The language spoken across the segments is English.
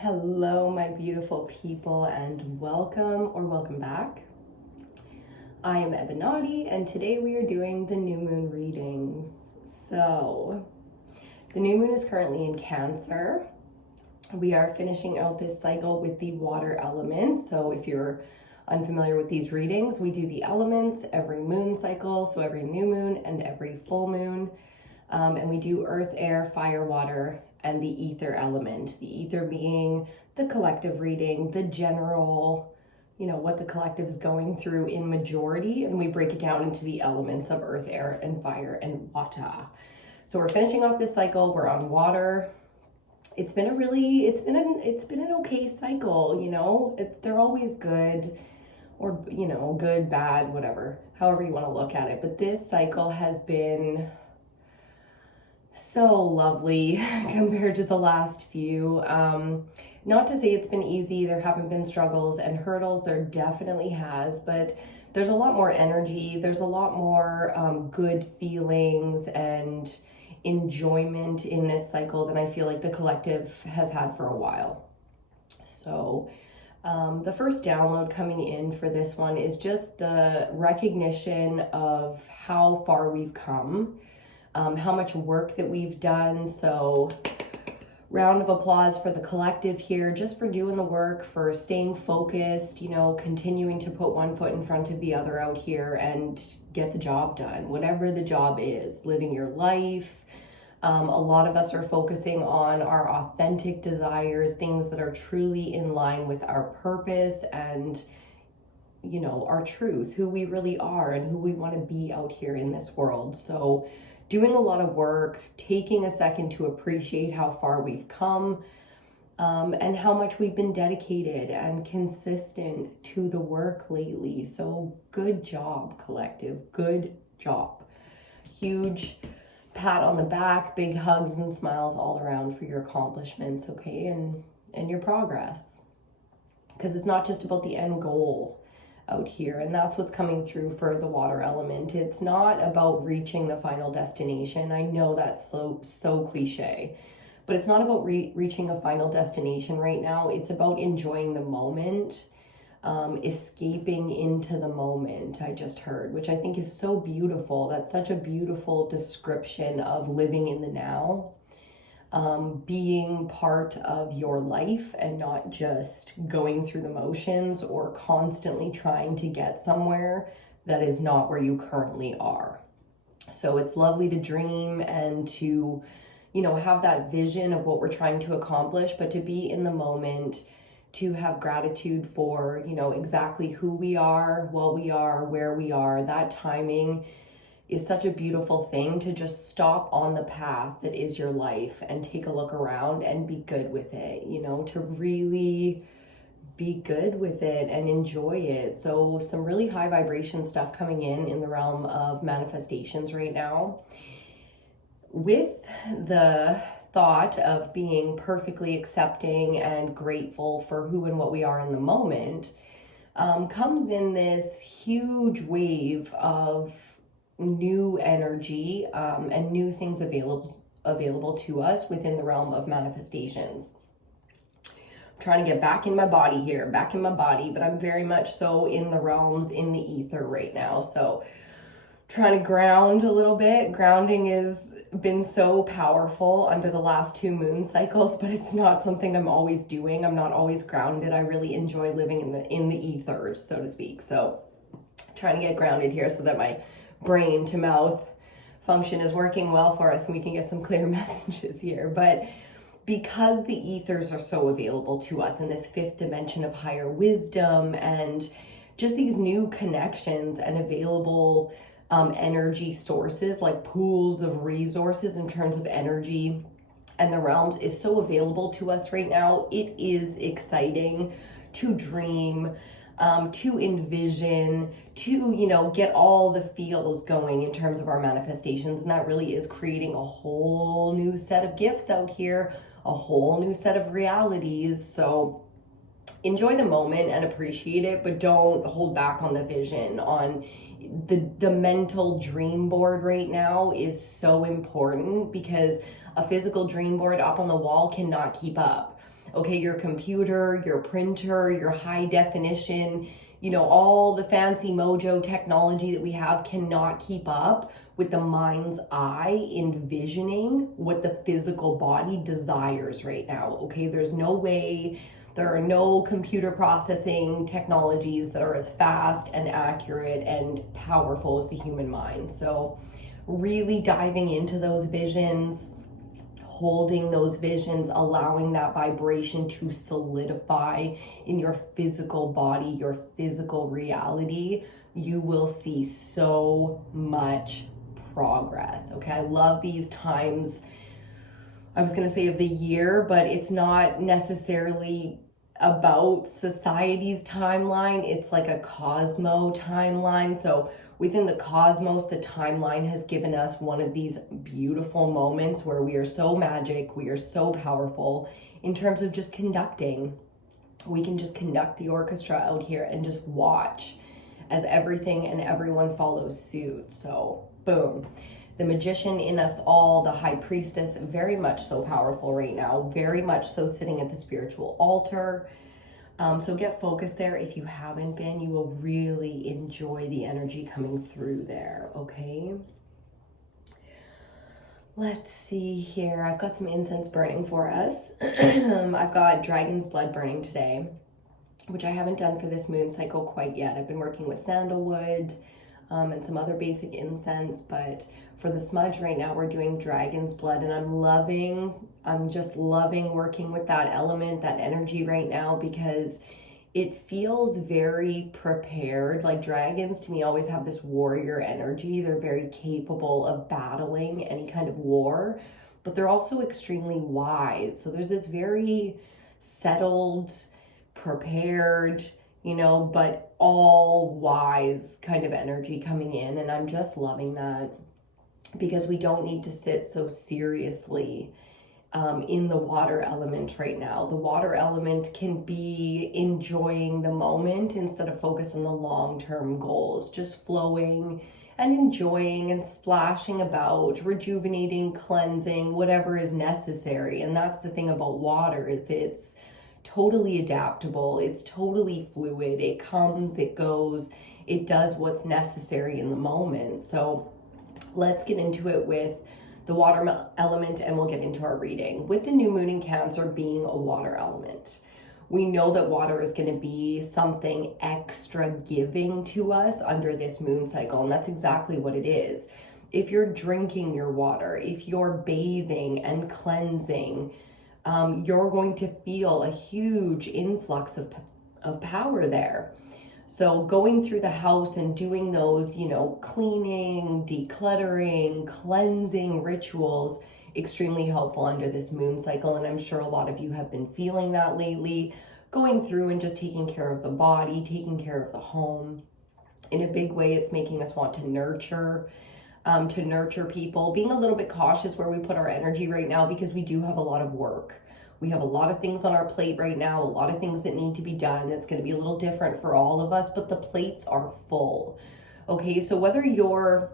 Hello, my beautiful people, and welcome back. I am Ebinotti, and today we are doing the new moon readings. So, the new moon is currently in Cancer. We are finishing out this cycle with the water element. So, if you're unfamiliar with these readings, we do the elements every moon cycle, so every new moon and every full moon. And we do earth, air, fire, water, and the ether element. The ether being the collective reading, the general, what the collective is going through in majority, and we break it down into the elements of earth, air, and fire, and water. So we're finishing off this cycle. We're on water. It's been an okay cycle. They're always good, or good, bad, whatever, however you want to look at it. But this cycle has been so lovely compared to the last few. Not to say it's been easy. There haven't been struggles and hurdles. There definitely has, but there's a lot more energy. There's a lot more good feelings and enjoyment in this cycle than I feel like the collective has had for a while. So the first download coming in for this one is just the recognition of how far we've come. How much work that we've done. So round of applause for the collective here, just for doing the work, for staying focused, continuing to put one foot in front of the other out here and get the job done, whatever the job is, living your life. A lot of us are focusing on our authentic desires, things that are truly in line with our purpose and our truth, who we really are and who we want to be out here in this world. So doing a lot of work, taking a second to appreciate how far we've come, and how much we've been dedicated and consistent to the work lately. So good job, collective. Good job. Huge pat on the back, big hugs and smiles all around for your accomplishments, okay, and your progress. Because it's not just about the end goal out here, and that's what's coming through for the water element. It's not about reaching the final destination. I know that's so cliche, but it's not about reaching a final destination right now. It's about enjoying the moment, escaping into the moment, I just heard, which I think is so beautiful. That's such a beautiful description of living in the now. Being part of your life and not just going through the motions or constantly trying to get somewhere that is not where you currently are. So it's lovely to dream and to, have that vision of what we're trying to accomplish, but to be in the moment, to have gratitude for, exactly who we are, what we are, where we are. That timing is such a beautiful thing, to just stop on the path that is your life and take a look around and be good with it, to really be good with it and enjoy it. So some really high vibration stuff coming in the realm of manifestations right now, with the thought of being perfectly accepting and grateful for who and what we are in the moment. Comes in this huge wave of new energy and new things available to us within the realm of manifestations. I'm trying to get back in my body here, but I'm very much so in the realms, in the ether right now. So trying to ground a little bit. Grounding has been so powerful under the last 2 moon cycles, but it's not something I'm always doing. I'm not always grounded. I really enjoy living in the ethers, so to speak. So trying to get grounded here so that my brain to mouth function is working well for us and we can get some clear messages here. But because the ethers are so available to us in this 5th dimension of higher wisdom and just these new connections and available energy sources, like pools of resources in terms of energy and the realms, is so available to us right now. It is exciting to dream, to envision, to, get all the feels going in terms of our manifestations. And that really is creating a whole new set of gifts out here, a whole new set of realities. So enjoy the moment and appreciate it, but don't hold back on the vision. On the mental dream board right now is so important, because a physical dream board up on the wall cannot keep up. Okay, your computer, your printer, your high definition, all the fancy mojo technology that we have cannot keep up with the mind's eye envisioning what the physical body desires right now. Okay, there's no way, there are no computer processing technologies that are as fast and accurate and powerful as the human mind. So really diving into those visions, holding those visions, allowing that vibration to solidify in your physical body, your physical reality, you will see so much progress. Okay, I love these times, I was going to say of the year, but it's not necessarily about society's timeline. It's like a cosmo timeline. So within the cosmos, the timeline has given us one of these beautiful moments where we are so magic, we are so powerful in terms of just conducting. We can just conduct the orchestra out here and just watch as everything and everyone follows suit. So boom. The magician in us all, the high priestess, very much so powerful right now, very much so sitting at the spiritual altar. So get focused there. If you haven't been, you will really enjoy the energy coming through there, okay? Let's see here. I've got some incense burning for us. I've got dragon's blood burning today, which I haven't done for this moon cycle quite yet. I've been working with sandalwood and some other basic incense, but for the smudge right now, we're doing dragon's blood, and I'm just loving working with that element, that energy right now, because it feels very prepared. Like dragons to me always have this warrior energy. They're very capable of battling any kind of war, but they're also extremely wise. So there's this very settled, prepared, but all wise kind of energy coming in. And I'm just loving that, because we don't need to sit so seriously in the water element right now. The water element can be enjoying the moment instead of focus on the long-term goals, just flowing and enjoying and splashing about, rejuvenating, cleansing, whatever is necessary. And that's the thing about water, is it's totally adaptable, it's totally fluid, it comes, it goes, it does what's necessary in the moment. So let's get into it with the water element, and we'll get into our reading. With the new moon in Cancer being a water element, we know that water is going to be something extra giving to us under this moon cycle, and that's exactly what it is. If you're drinking your water, if you're bathing and cleansing, you're going to feel a huge influx of power there. So going through the house and doing those, cleaning, decluttering, cleansing rituals, extremely helpful under this moon cycle. And I'm sure a lot of you have been feeling that lately, going through and just taking care of the body, taking care of the home. In a big way, it's making us want to nurture people, being a little bit cautious where we put our energy right now, because we do have a lot of work. We have a lot of things on our plate right now, a lot of things that need to be done. It's going to be a little different for all of us, but the plates are full. Okay, so whether you're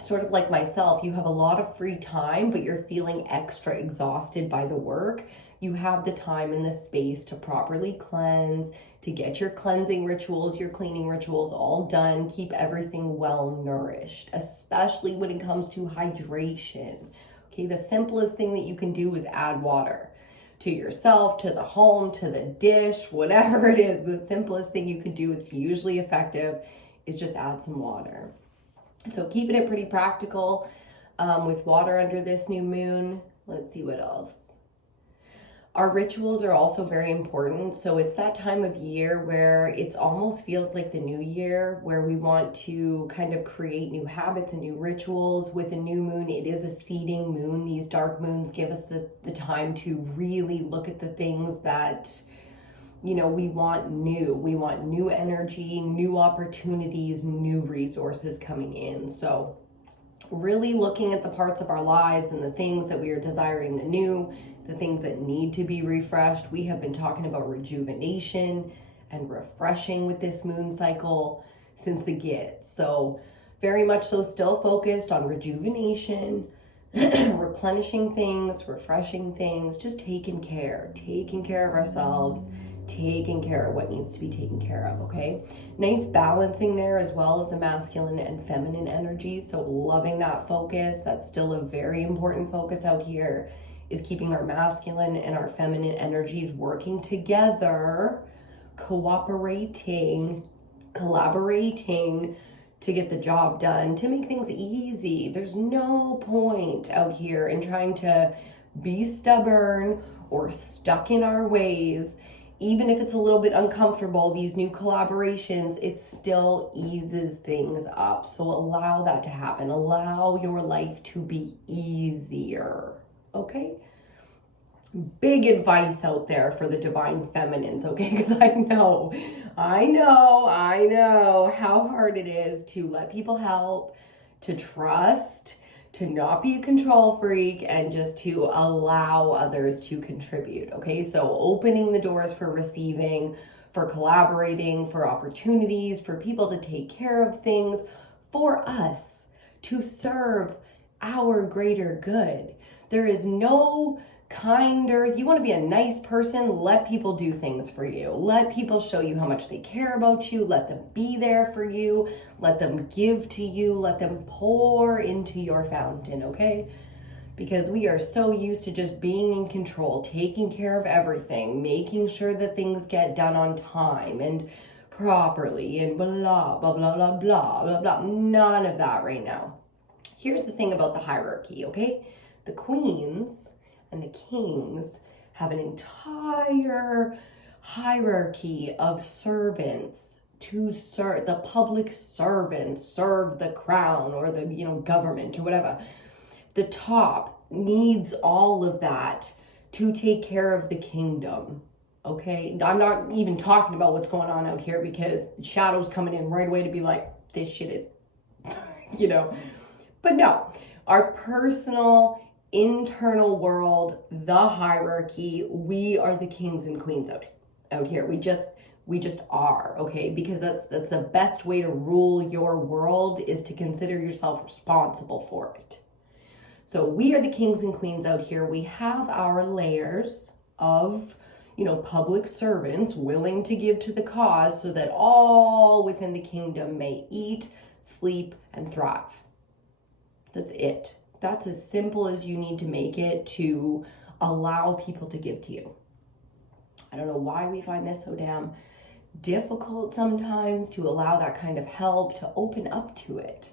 sort of like myself, you have a lot of free time, but you're feeling extra exhausted by the work, you have the time and the space to properly cleanse, to get your cleansing rituals, your cleaning rituals all done, keep everything well nourished, especially when it comes to hydration. Okay, the simplest thing that you can do is add water. To yourself, to the home, to the dish, whatever it is, the simplest thing you could do, it's usually effective, is just add some water. So keeping it pretty practical with water under this new moon. Let's see what else. Our rituals are also very important. So it's that time of year where it almost feels like the new year, where we want to kind of create new habits and new rituals. With a new moon, it is a seeding moon. These dark moons give us the time to really look at the things that, we want new. We want new energy, new opportunities, new resources coming in. So really looking at the parts of our lives and the things that we are desiring, the new, the things that need to be refreshed. We have been talking about rejuvenation and refreshing with this moon cycle since the get. So very much so still focused on rejuvenation, replenishing things, refreshing things, just taking care of ourselves, taking care of what needs to be taken care of, okay? Nice balancing there as well of the masculine and feminine energies. So loving that focus, that's still a very important focus out here, is keeping our masculine and our feminine energies working together, collaborating to get the job done, to make things easy. There's no point out here in trying to be stubborn or stuck in our ways. Even if it's a little bit uncomfortable, these new collaborations, it still eases things up. So allow that to happen. Allow your life to be easier, okay? Big advice out there for the divine feminines, okay? Because I know how hard it is to let people help, to trust, to not be a control freak, and just to allow others to contribute, okay? So opening the doors for receiving, for collaborating, for opportunities, for people to take care of things, for us to serve our greater good. There is no kinder. You want to be a nice person, let people do things for you. Let people show you how much they care about you. Let them be there for you. Let them give to you. Let them pour into your fountain, okay? Because we are so used to just being in control, taking care of everything, making sure that things get done on time and properly and blah, blah, blah, blah, blah, blah, blah. None of that right now. Here's the thing about the hierarchy, okay? The queens and the kings have an entire hierarchy of servants to serve. The public servants serve the crown or the government or whatever. The top needs all of that to take care of the kingdom, okay? I'm not even talking about what's going on out here, because Shadow's coming in right away to be like, this shit is but no, our personal internal world, the hierarchy, we are the kings and queens out here. We just are, okay? Because that's the best way to rule your world, is to consider yourself responsible for it. So we are the kings and queens out here. We have our layers of public servants willing to give to the cause so that all within the kingdom may eat, sleep, and thrive. That's it. That's as simple as you need to make it to allow people to give to you. I don't know why we find this so damn difficult sometimes to allow that kind of help, to open up to it.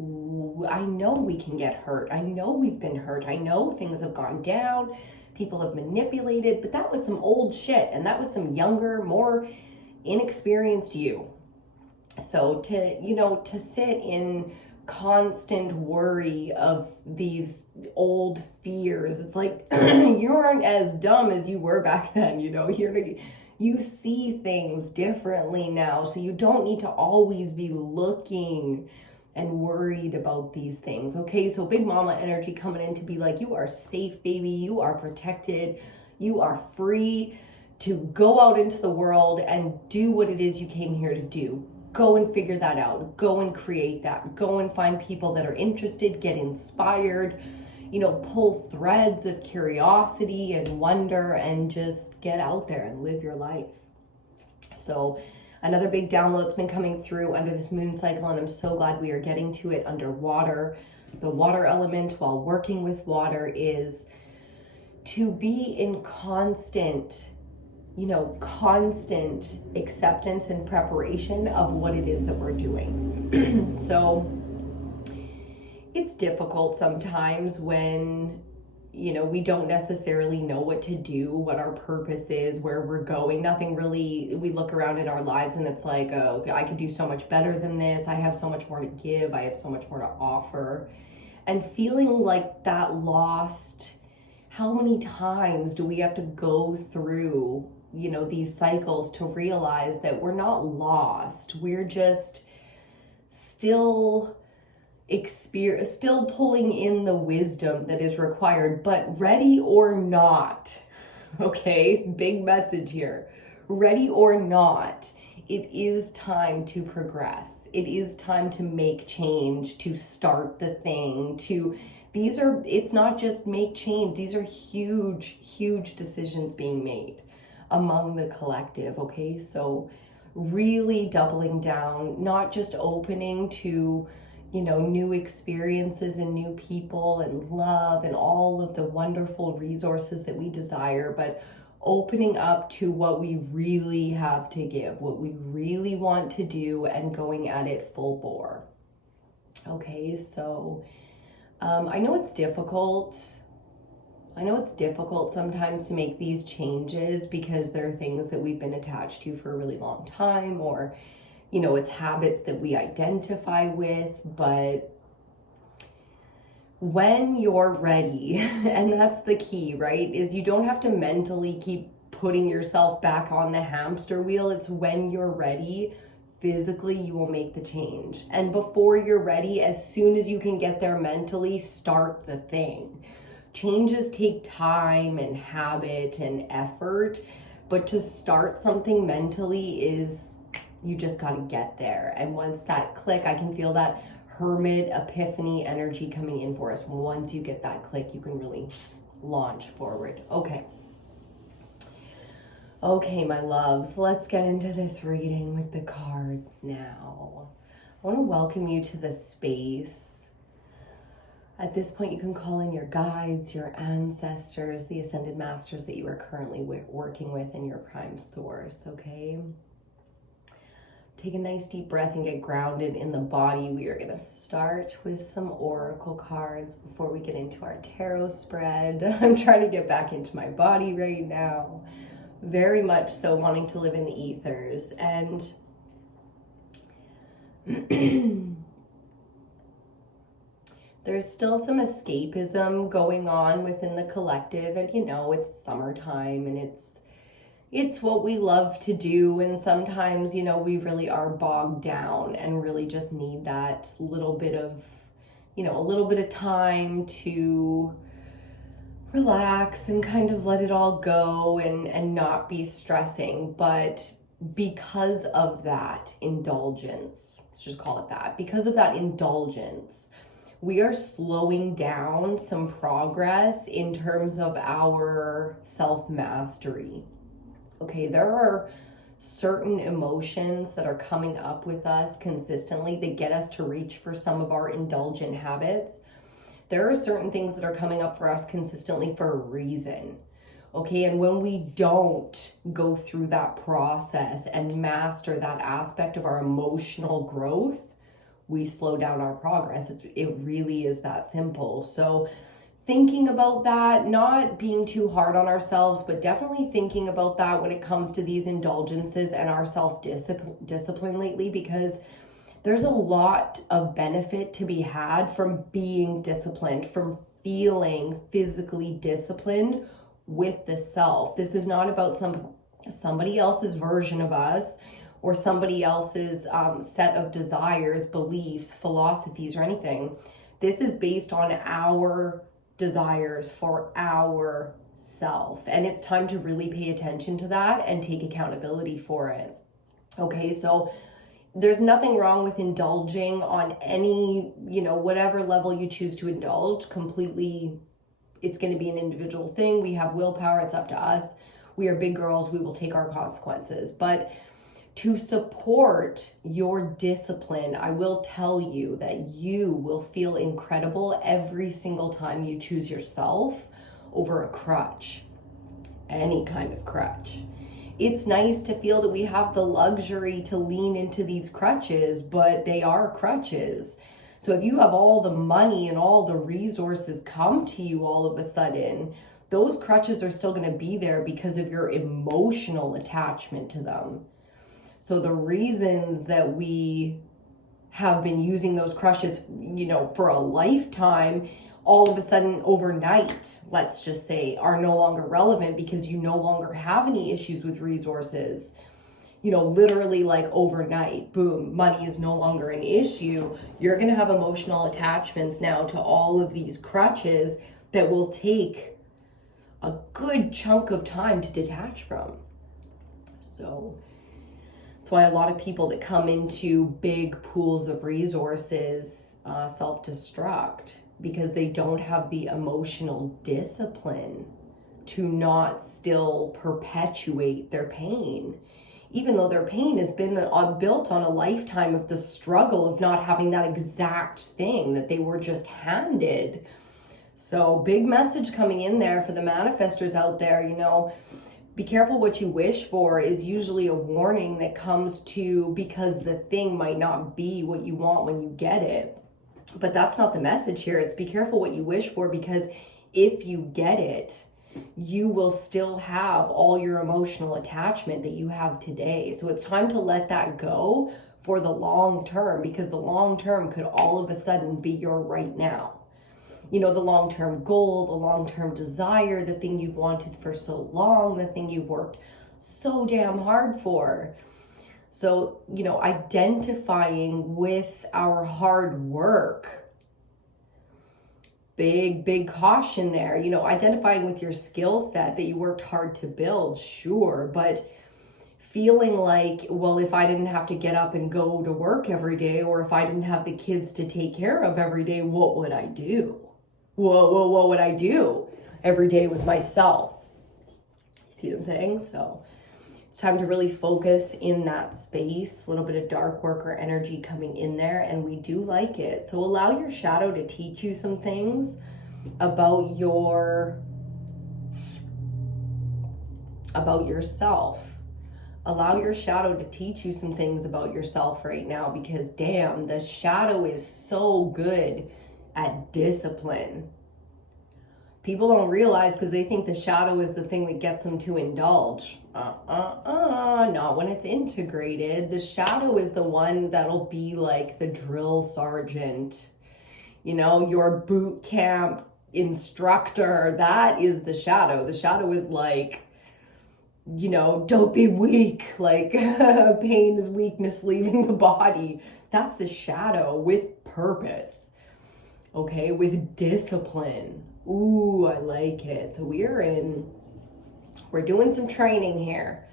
I know we can get hurt. I know we've been hurt. I know things have gone down. People have manipulated, but that was some old shit, and that was some younger, more inexperienced you. So to sit in constant worry of these old fears, it's like you aren't as dumb as you were back then. You see things differently now, so you don't need to always be looking and worried about these things, okay? So big mama energy coming in to be like, you are safe, baby. You are protected. You are free to go out into the world and do what it is you came here to do. Go and figure that out. Go and create that. Go and find people that are interested, get inspired, pull threads of curiosity and wonder, and just get out there and live your life. So another big download's been coming through under this moon cycle, and I'm so glad we are getting to it under water. The water element, while working with water, is to be in constant acceptance and preparation of what it is that we're doing. So it's difficult sometimes when, we don't necessarily know what to do, what our purpose is, where we're going. Nothing really, we look around in our lives and it's like, oh, I could do so much better than this. I have so much more to give. I have so much more to offer. And feeling like that lost, how many times do we have to go through these cycles to realize that we're not lost. We're just still pulling in the wisdom that is required, but ready or not, okay? Big message here. Ready or not, it is time to progress. It is time to make change, to start the thing, to It's not just make change. These are huge, huge decisions being made among the collective, okay? So really doubling down, not just opening to, new experiences and new people and love and all of the wonderful resources that we desire, but opening up to what we really have to give, what we really want to do, and going at it full bore. Okay, so I know it's difficult. I know it's difficult sometimes to make these changes because there are things that we've been attached to for a really long time, or, it's habits that we identify with. But when you're ready, and that's the key, right, is you don't have to mentally keep putting yourself back on the hamster wheel. It's when you're ready, physically, you will make the change. And before you're ready, as soon as you can get there mentally, start the thing. Changes take time and habit and effort, but to start something mentally is, you just got to get there. And once that click, I can feel that hermit epiphany energy coming in for us. Once you get that click, you can really launch forward. Okay, my loves, let's get into this reading with the cards now. I want to welcome you to the space. At this point, you can call in your guides, your ancestors, the ascended masters that you are currently working with in your prime source, okay? Take a nice deep breath and get grounded in the body. We are going to start with some oracle cards before we get into our tarot spread. I'm trying to get back into my body right now. Very much so wanting to live in the ethers. And there's still some escapism going on within the collective. And it's summertime and it's what we love to do. And sometimes, we really are bogged down and really just need that little bit of, a little bit of time to relax and kind of let it all go and not be stressing. But because of that indulgence, let's just call it that, because of that indulgence, we are slowing down some progress in terms of our self-mastery. Okay, there are certain emotions that are coming up with us consistently that get us to reach for some of our indulgent habits. There are certain things that are coming up for us consistently for a reason. Okay, and when we don't go through that process and master that aspect of our emotional growth, we slow down our progress. It really is that simple. So thinking about that, not being too hard on ourselves, but definitely thinking about that when it comes to these indulgences and our self-discipline lately, because there's a lot of benefit to be had from being disciplined, from feeling physically disciplined with the self. This is not about somebody else's version of us or somebody else's set of desires, beliefs, philosophies, or anything. This is based on our desires for our self. And it's time to really pay attention to that and take accountability for it. Okay, so there's nothing wrong with indulging on any, whatever level you choose to indulge completely. It's going to be an individual thing. We have willpower. It's up to us. We are big girls. We will take our consequences. But to support your discipline, I will tell you that you will feel incredible every single time you choose yourself over a crutch, any kind of crutch. It's nice to feel that we have the luxury to lean into these crutches, but they are crutches. So if you have all the money and all the resources come to you all of a sudden, those crutches are still going to be there because of your emotional attachment to them. So the reasons that we have been using those crutches, for a lifetime, all of a sudden overnight, let's just say, are no longer relevant because you no longer have any issues with resources. Literally like overnight, boom, money is no longer an issue. You're going to have emotional attachments now to all of these crutches that will take a good chunk of time to detach from. So that's why a lot of people that come into big pools of resources self-destruct, because they don't have the emotional discipline to not still perpetuate their pain. Even though their pain has been built on a lifetime of the struggle of not having that exact thing that they were just handed. So big message coming in there for the manifestors out there, you know, be careful what you wish for is usually a warning that comes to because the thing might not be what you want when you get it. But that's not the message here. It's be careful what you wish for, because if you get it, you will still have all your emotional attachment that you have today. So it's time to let that go for the long term, because the long term could all of a sudden be your right now. You know, the long-term goal, the long-term desire, the thing you've wanted for so long, the thing you've worked so damn hard for. So, you know, identifying with our hard work, big caution there. You know, identifying with your skill set that you worked hard to build, sure, but feeling like, well, if I didn't have to get up and go to work every day, or if I didn't have the kids to take care of every day, what would I do? What would I do every day with myself? See what I'm saying? So it's time to really focus in that space. A little bit of dark work or energy coming in there, and we do like it. So allow your shadow to teach you some things about yourself. Allow your shadow to teach you some things about yourself right now, because damn, the shadow is so good at discipline. People don't realize, because they think the shadow is the thing that gets them to indulge. Not when it's integrated. The shadow is the one that'll be like the drill sergeant, you know, your boot camp instructor. That is the shadow. The shadow is like, you know, don't be weak, like pain is weakness leaving the body. That's the shadow with purpose, okay, with discipline. Ooh, I like it. So we're doing some training here.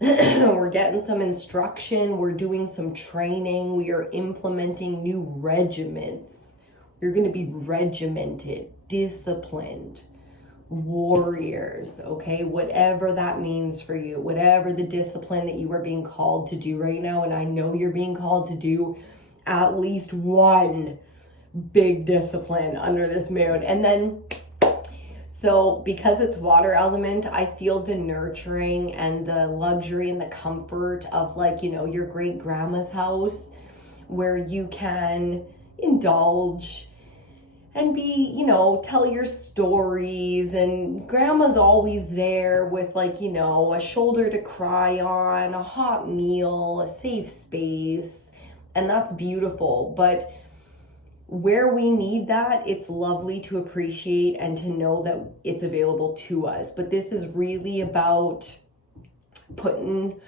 We're getting some instruction. We're doing some training. We are implementing new regiments. You're going to be regimented, disciplined warriors, okay? Whatever that means for you, whatever the discipline that you are being called to do right now. And I know you're being called to do at least one big discipline under this moon. And then, so because it's water element, I feel the nurturing and the luxury and the comfort of, like, you know, your great grandma's house, where you can indulge and be, you know, tell your stories, and grandma's always there with, like, you know, a shoulder to cry on, a hot meal, a safe space, and that's beautiful. But where we need that, it's lovely to appreciate and to know that it's available to us. But this is really about putting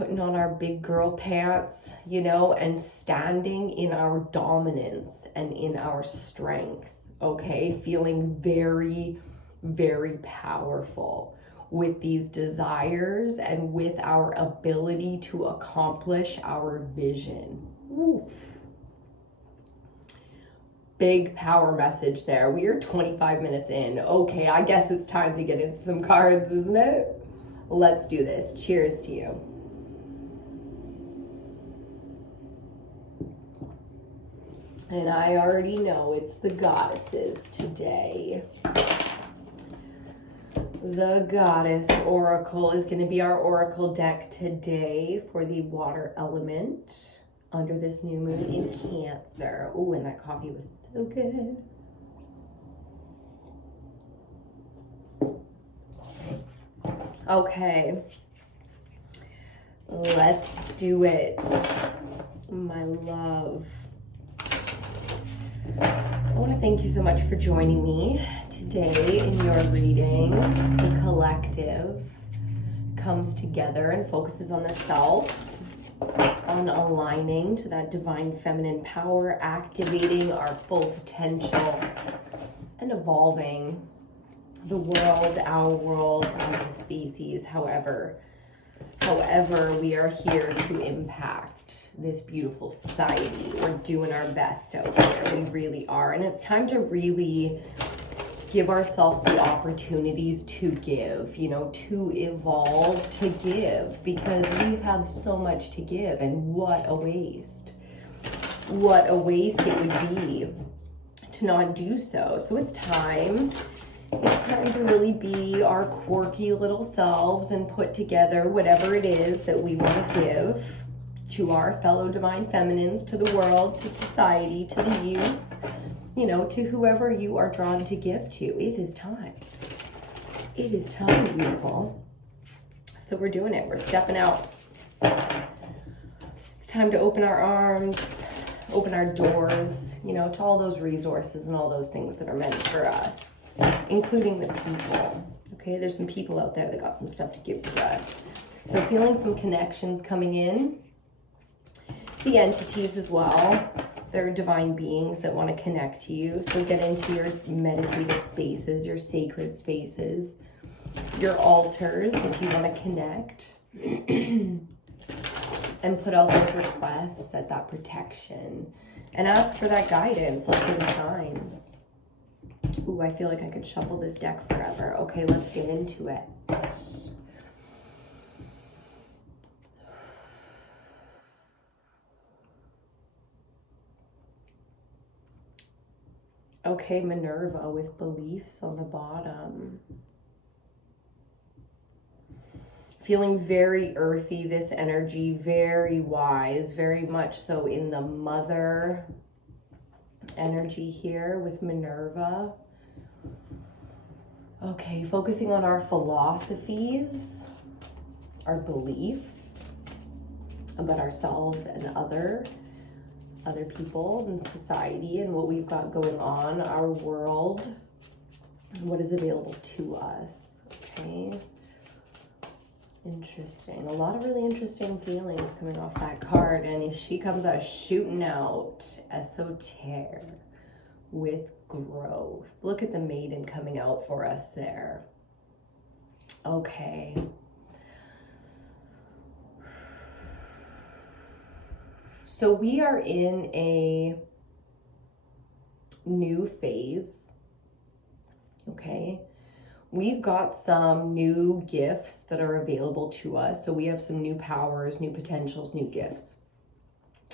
on our big girl pants, you know, and standing in our dominance and in our strength, okay? Feeling very, very powerful with these desires and with our ability to accomplish our vision. Ooh. Big power message there. We are 25 minutes in. Okay, I guess it's time to get into some cards, isn't it? Let's do this. Cheers to you. And I already know it's the goddesses today. The Goddess Oracle is going to be our oracle deck today for the water element under this new moon in Cancer. Oh, and that coffee was so good. Okay, let's do it, my love. I want to thank you so much for joining me today in your reading. The collective comes together and focuses on the self, on aligning to that divine feminine power, activating our full potential, and evolving the world, our world as a species, however However, we are here to impact this beautiful society. We're doing our best out here. We really are. And it's time to really give ourselves the opportunities to give, you know, to evolve, to give, because we have so much to give. And what a waste. What a waste it would be to not do so. So it's time to really be our quirky little selves and put together whatever it is that we want to give to our fellow divine feminines, to the world, to society, to the youth, you know, to whoever you are drawn to give to. It is time. It is time, beautiful. So we're doing it. We're stepping out. It's time to open our arms, open our doors, you know, to all those resources and all those things that are meant for us, including the people. Okay, there's some people out there that got some stuff to give to us. So feeling some connections coming in. The entities as well. They're divine beings that want to connect to you. So get into your meditative spaces, your sacred spaces, your altars if you want to connect. And put out those requests, set that protection, and ask for that guidance, look for the signs. Ooh, I feel like I could shuffle this deck forever. Okay, let's get into it. Okay, Minerva with beliefs on the bottom. Feeling very earthy, this energy, very wise, very much so in the mother energy here with Minerva. Okay, focusing on our philosophies, our beliefs about ourselves and other people and society and what we've got going on, our world, what is available to us, okay? Interesting. A lot of really interesting feelings coming off that card. And she comes out shooting out esoteric with growth. Look at the maiden coming out for us there. Okay. So we are in a new phase. Okay. We've got some new gifts that are available to us. So we have some new powers, new potentials, new gifts.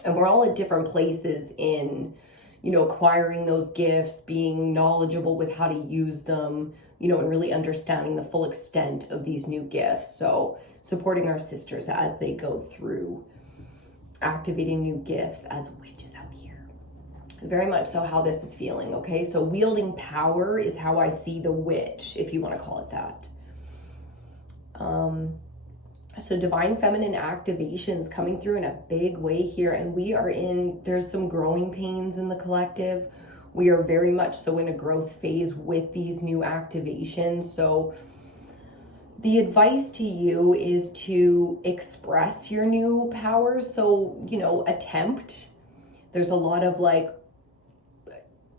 And we're all at different places in, you know, acquiring those gifts, being knowledgeable with how to use them, you know, and really understanding the full extent of these new gifts. So supporting our sisters as they go through activating new gifts as witches out here. Very much so how this is feeling, okay? So wielding power is how I see the witch, if you want to call it that. So divine feminine activations coming through in a big way here. And we are there's some growing pains in the collective. We are very much so in a growth phase with these new activations. So the advice to you is to express your new powers. So, you know, attempt. There's a lot of like,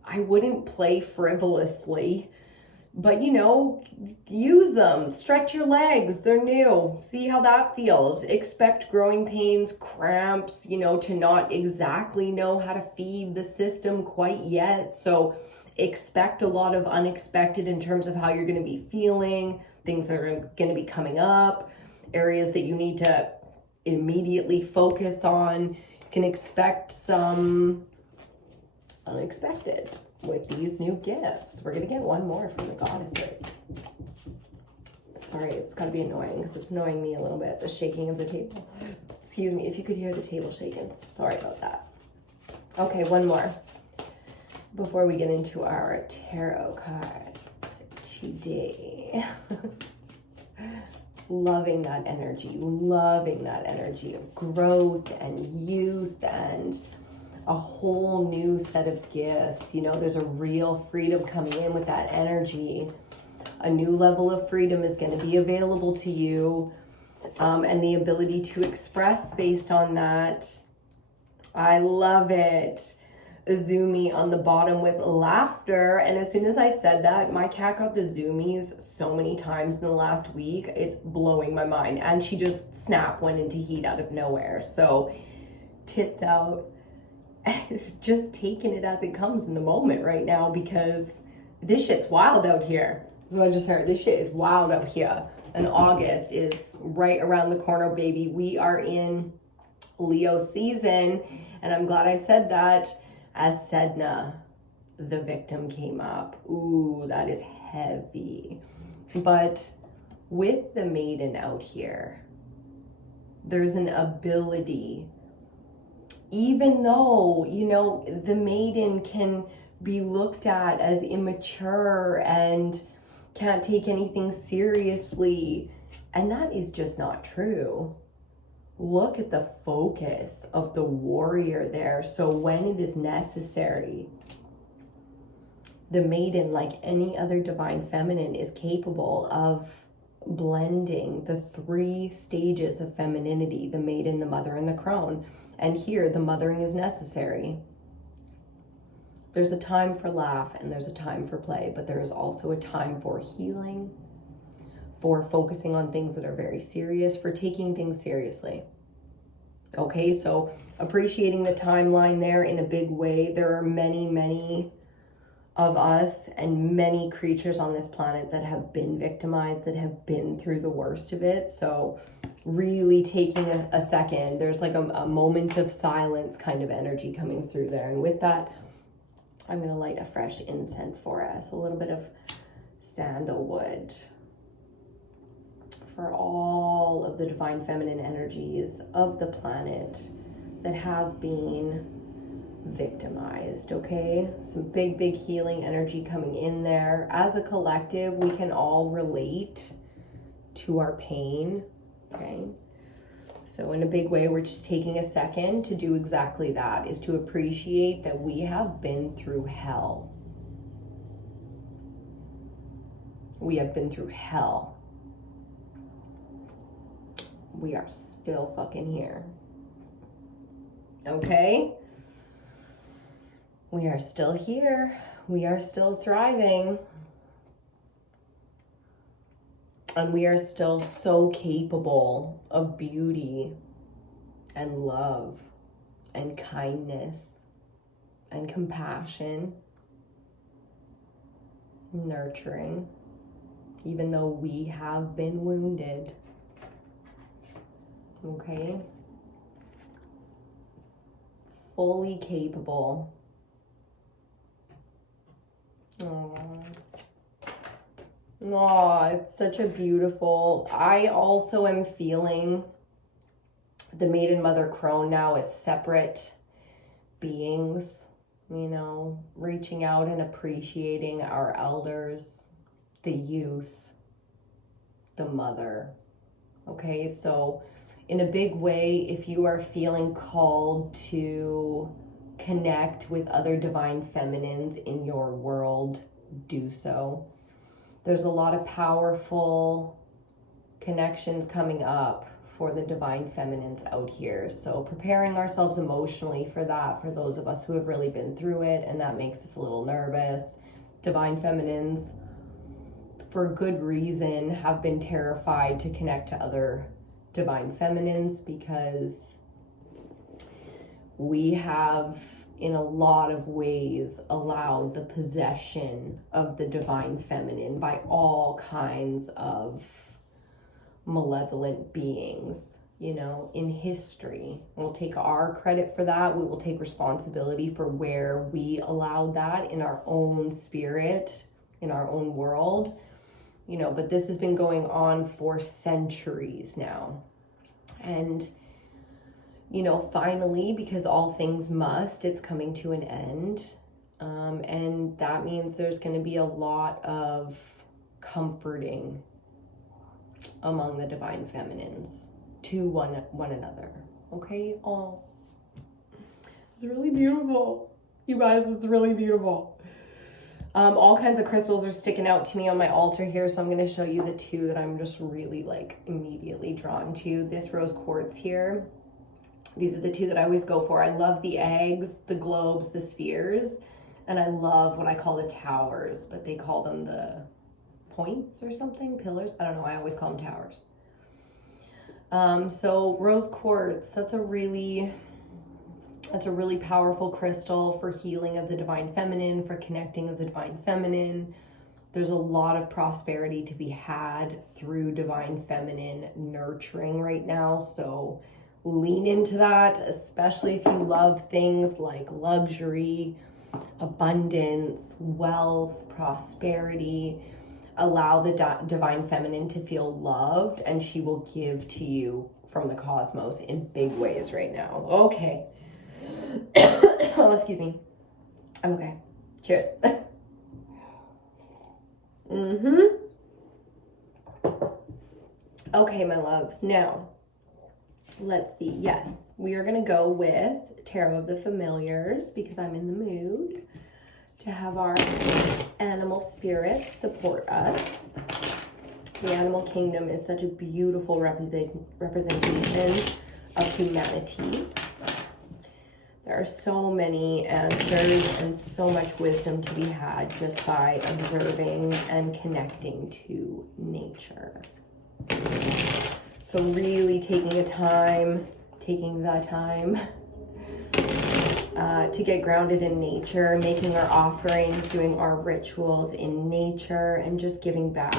I wouldn't play frivolously, but you know, use them, stretch your legs, they're new, see how that feels. Expect growing pains, cramps, you know, to not exactly know how to feed the system quite yet. So expect a lot of unexpected in terms of how you're going to be feeling, things that are going to be coming up, areas that you need to immediately focus on. You can expect some unexpected with these new gifts. We're gonna get one more from the goddesses. Sorry, it's gotta be annoying because it's annoying me a little bit, the shaking of the table. Excuse me if you could hear the table shaking. Sorry about that. Okay, one more before we get into our tarot cards today. Loving that energy of growth and youth and a whole new set of gifts. You know, there's a real freedom coming in with that energy. A new level of freedom is going to be available to you, and the ability to express based on that. I love it. zoomy on the bottom with laughter. And as soon as I said that, my cat got the zoomies so many times in the last week. It's blowing my mind. And she just went into heat out of nowhere. So tits out, just taking it as it comes in the moment right now, because this shit's wild out here. So I just heard, this shit is wild out here. And August is right around the corner, baby. We are in Leo season. And I'm glad I said that, as Sedna, the victim, came up. Ooh, that is heavy. But with the maiden out here, there's an ability, even though, you know, the maiden can be looked at as immature and can't take anything seriously. And that is just not true. Look at the focus of the warrior there. So when it is necessary, the maiden, like any other divine feminine, is capable of blending the 3 stages of femininity: the maiden, the mother, and the crone. And here, the mothering is necessary. There's a time for laugh and there's a time for play, but there is also a time for healing, for focusing on things that are very serious, for taking things seriously. Okay, so appreciating the timeline there in a big way. There are many, many of us and many creatures on this planet that have been victimized, that have been through the worst of it. So really taking a second, there's like a moment of silence kind of energy coming through there. And with that, I'm going to light a fresh incense for us, a little bit of sandalwood, for all of the divine feminine energies of the planet that have been victimized. Okay, some big healing energy coming in there. As a collective, we can all relate to our pain. Okay, so in a big way, we're just taking a second to do exactly that, is to appreciate that we have been through hell. We have been through hell. We are still fucking here. Okay? We are still here. We are still thriving. And we are still so capable of beauty and love and kindness and compassion, nurturing, even though we have been wounded. Okay? Fully capable. Oh, it's such a beautiful... I also am feeling the maiden, mother, crone now as separate beings, you know, reaching out and appreciating our elders, the youth, the mother. Okay, so in a big way, if you are feeling called to connect with other divine feminines in your world, do so. There's a lot of powerful connections coming up for the divine feminines out here. So preparing ourselves emotionally for that, for those of us who have really been through it, and that makes us a little nervous. Divine feminines, for good reason, have been terrified to connect to other divine feminines, because we have, in a lot of ways, allowed the possession of the divine feminine by all kinds of malevolent beings, you know, in history. We'll take our credit for that. We will take responsibility for where we allowed that in our own spirit, in our own world, you know, but this has been going on for centuries now. And, you know, finally, because all things must, it's coming to an end. And that means there's going to be a lot of comforting among the divine feminines to one another. Okay? Oh, it's really beautiful. You guys, it's really beautiful. All kinds of crystals are sticking out to me on my altar here, so I'm going to show you the two that I'm just really like immediately drawn to. This rose quartz here, These are the two that I always go for. I love the eggs, the globes, the spheres, and I love what I call the towers, but they call them the points or something, pillars. I don't know. I always call them towers. So rose quartz, that's a really powerful crystal for healing of the divine feminine, for connecting of the divine feminine. There's a lot of prosperity to be had through divine feminine nurturing right now. So lean into that, especially if you love things like luxury, abundance, wealth, prosperity. Allow the divine feminine to feel loved, and she will give to you from the cosmos in big ways right now. Okay. Oh, excuse me. I'm okay. Cheers. Okay, my loves. Now, let's see. Yes, we are going to go with Tarot of the Familiars because I'm in the mood to have our animal spirits support us. The animal kingdom is such a beautiful representation of humanity. There are so many answers and so much wisdom to be had just by observing and connecting to nature. So really taking the time to get grounded in nature, making our offerings, doing our rituals in nature, and just giving back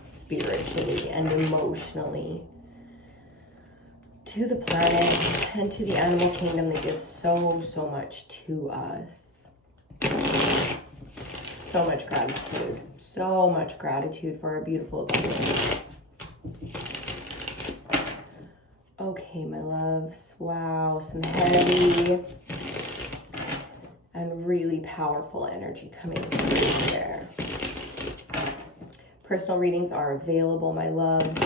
spiritually and emotionally to the planet and to the animal kingdom that gives so much to us. So much gratitude for our beautiful abundance. Okay, my loves. Wow, some heavy and really powerful energy coming through here. Personal readings are available, my loves.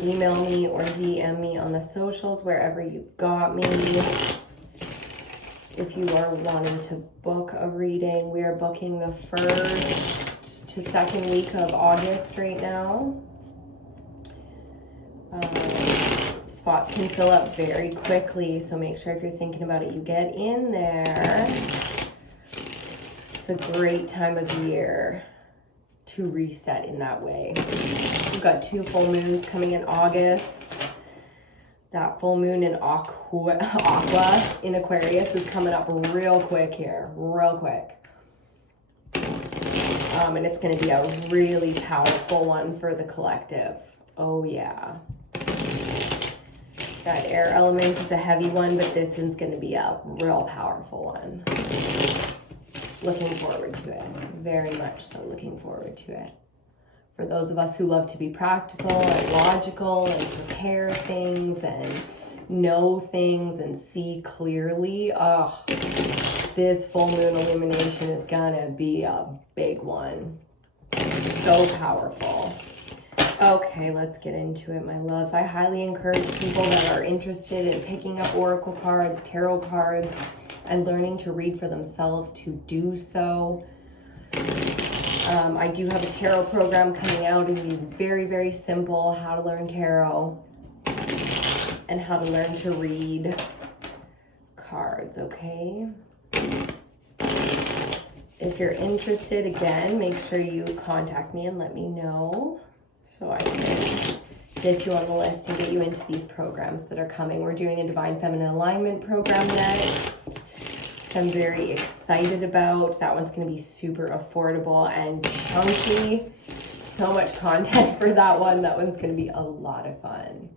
Email me or DM me on the socials, wherever you've got me. If you are wanting to book a reading, we are booking the 1st to 2nd week of August right now. Spots can fill up very quickly, so make sure if you're thinking about it, you get in there. It's a great time of year to reset in that way. We've got 2 full moons coming in August. That full moon in Aqua in Aquarius is coming up real quick here, real quick. And it's going to be a really powerful one for the collective. Oh yeah. That air element is a heavy one, but this one's going to be a real powerful one. Looking forward to it. Very much so looking forward to it. For those of us who love to be practical and logical and prepare things and know things and see clearly, this full moon illumination is going to be a big one. So powerful. Okay, let's get into it, my loves. I highly encourage people that are interested in picking up oracle cards, tarot cards, and learning to read for themselves to do so. I do have a tarot program coming out. It'll be very, very simple, how to learn tarot and how to learn to read cards, okay? If you're interested, again, make sure you contact me and let me know, so I can get you on the list and get you into these programs that are coming. We're doing a Divine Feminine Alignment program next. I'm very excited about. That one's going to be super affordable and chunky. So much content for that one. That one's going to be a lot of fun.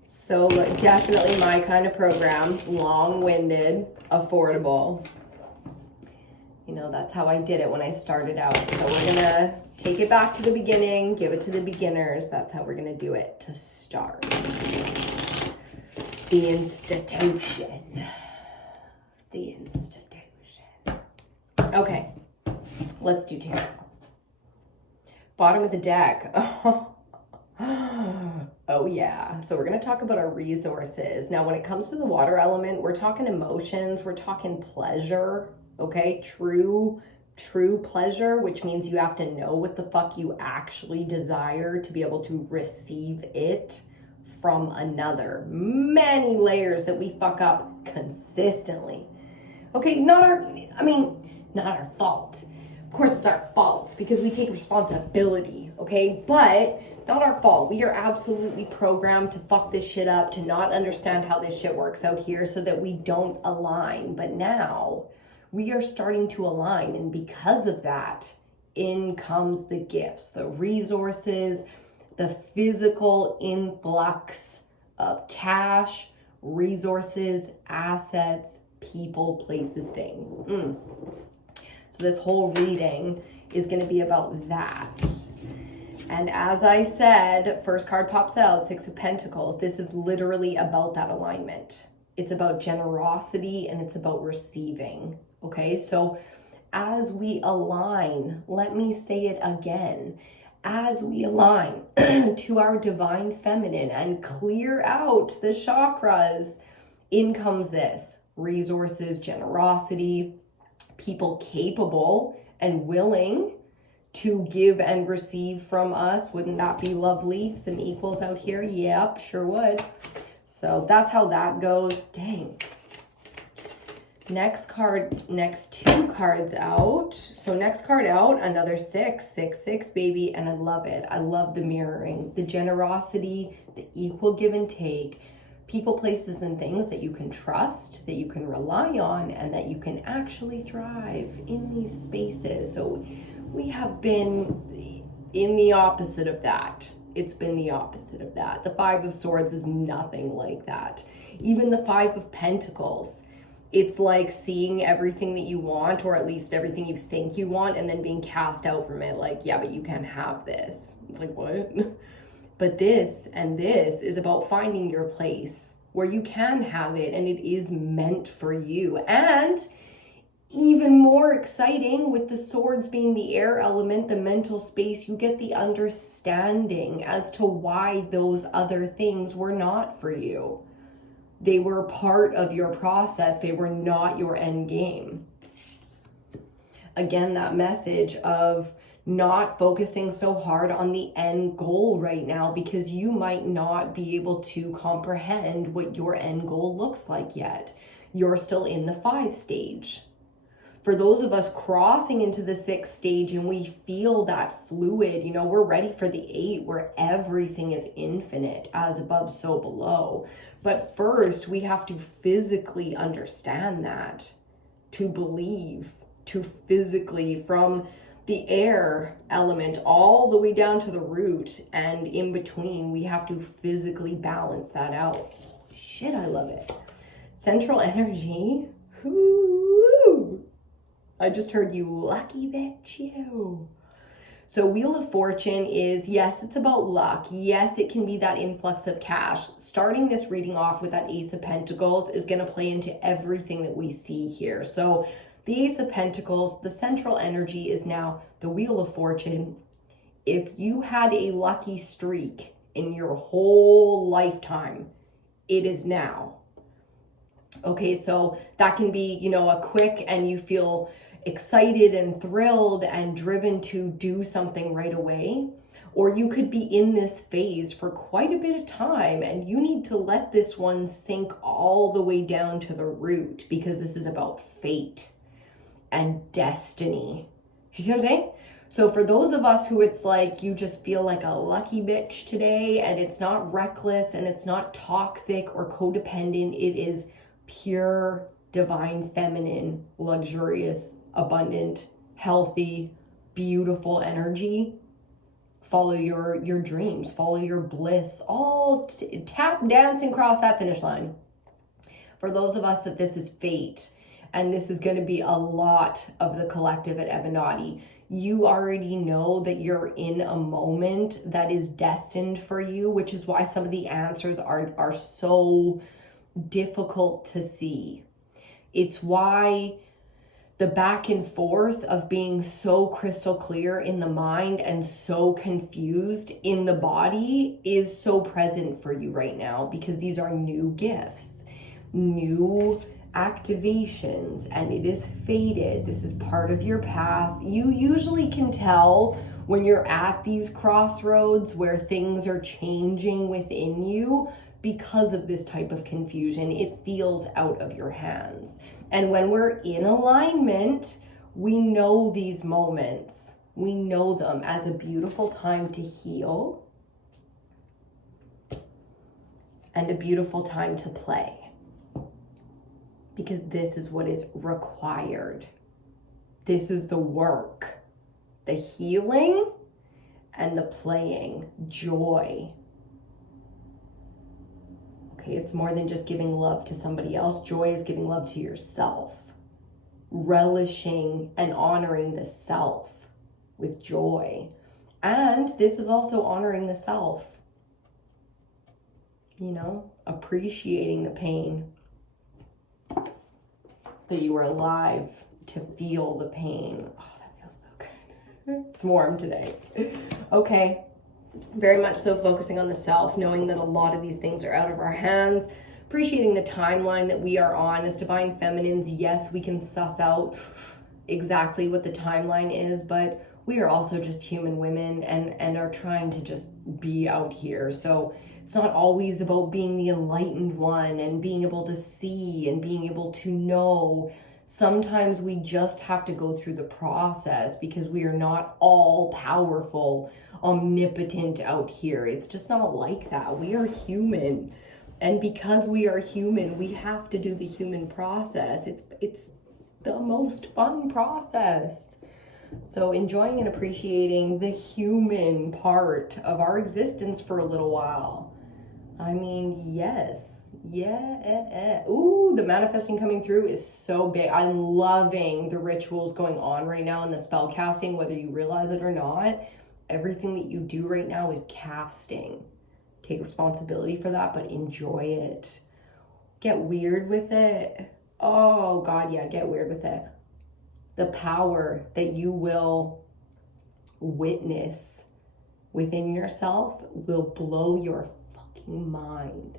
So definitely my kind of program. Long-winded, affordable. You know, that's how I did it when I started out. So we're going to take it back to the beginning, give it to the beginners. That's how we're going to do it to start. The institution. The institution. Okay, let's do tarot. Bottom of the deck. Oh yeah. So we're going to talk about our resources. Now, when it comes to the water element, we're talking emotions, we're talking pleasure. Okay, true pleasure, which means you have to know what the fuck you actually desire to be able to receive it from another. Many layers that we fuck up consistently. Okay, not our fault. Of course it's our fault because we take responsibility, okay? But not our fault. We are absolutely programmed to fuck this shit up, to not understand how this shit works out here so that we don't align. But now we are starting to align, and because of that, in comes the gifts, the resources, the physical influx of cash, resources, assets, people, places, things. So this whole reading is going to be about that. And as I said, first card pops out, Six of Pentacles. This is literally about that alignment. It's about generosity and it's about receiving. Okay, so as we align, let me say it again, as we align to our divine feminine and clear out the chakras, in comes this: resources, generosity, people capable and willing to give and receive from us. Wouldn't that be lovely? Some equals out here. Yep, sure would. So that's how that goes. Dang. Next card, next two cards out. So next card out, another 6, 6, 6, baby. And I love it. I love the mirroring, the generosity, the equal give and take, people, places, and things that you can trust, that you can rely on, and that you can actually thrive in these spaces. So we have been in the opposite of that. It's been the opposite of that. The Five of Swords is nothing like that. Even the Five of Pentacles, it's like seeing everything that you want, or at least everything you think you want, and then being cast out from it. Like, yeah, but you can't have this. It's like, what? But this and this is about finding your place where you can have it and it is meant for you. And even more exciting, with the swords being the air element, the mental space, you get the understanding as to why those other things were not for you. They were part of your process. They were not your end game. Again, that message of not focusing so hard on the end goal right now, because you might not be able to comprehend what your end goal looks like yet. You're still in the 5 stage. For those of us crossing into the 6th stage and we feel that fluid, you know, we're ready for the 8 where everything is infinite, as above, so below. But first, we have to physically understand that, to believe, to physically, from the air element all the way down to the root and in between, we have to physically balance that out. Shit, I love it. Central energy. Whoo! I just heard you, lucky bitch, you. So Wheel of Fortune is, yes, it's about luck. Yes, it can be that influx of cash. Starting this reading off with that Ace of Pentacles is going to play into everything that we see here. So the Ace of Pentacles, the central energy is now the Wheel of Fortune. If you had a lucky streak in your whole lifetime, it is now. Okay, so that can be, you know, a quick and you feel excited and thrilled and driven to do something right away. Or you could be in this phase for quite a bit of time and you need to let this one sink all the way down to the root, because this is about fate and destiny. You see what I'm saying? So for those of us who it's like you just feel like a lucky bitch today, and it's not reckless and it's not toxic or codependent, it is pure divine feminine, luxurious, abundant, healthy, beautiful energy. Follow your dreams, follow your bliss, all tap dance and cross that finish line. For those of us that this is fate, and this is going to be a lot of the collective at EBINOTTI, you already know that you're in a moment that is destined for you, which is why some of the answers are so difficult to see. It's why the back and forth of being so crystal clear in the mind and so confused in the body is so present for you right now, because these are new gifts, new activations, and it is fated. This is part of your path. You usually can tell when you're at these crossroads where things are changing within you because of this type of confusion. It feels out of your hands. And when we're in alignment, we know these moments. We know them as a beautiful time to heal and a beautiful time to play. Because this is what is required. This is the work, the healing and the playing, joy. Okay, it's more than just giving love to somebody else. Joy is giving love to yourself, relishing and honoring the self with joy. And this is also honoring the self, you know, appreciating the pain, that you were alive to feel the pain. Oh, that feels so good. It's warm today. Okay. Very much so focusing on the self, knowing that a lot of these things are out of our hands, appreciating the timeline that we are on as divine feminines. Yes, we can suss out exactly what the timeline is, but we are also just human women and are trying to just be out here. So it's not always about being the enlightened one and being able to see and being able to know. Sometimes we just have to go through the process because we are not all powerful, omnipotent out here. It's just not like that. We are human. And because we are human, we have to do the human process. It's the most fun process. So enjoying and appreciating the human part of our existence for a little while. I mean, yes. Yeah. Ooh, the manifesting coming through is so big. I'm loving the rituals going on right now in the spell casting, whether you realize it or not. Everything that you do right now is casting. Take responsibility for that, but enjoy it. Get weird with it. Oh God, yeah, get weird with it. The power that you will witness within yourself will blow your fucking mind.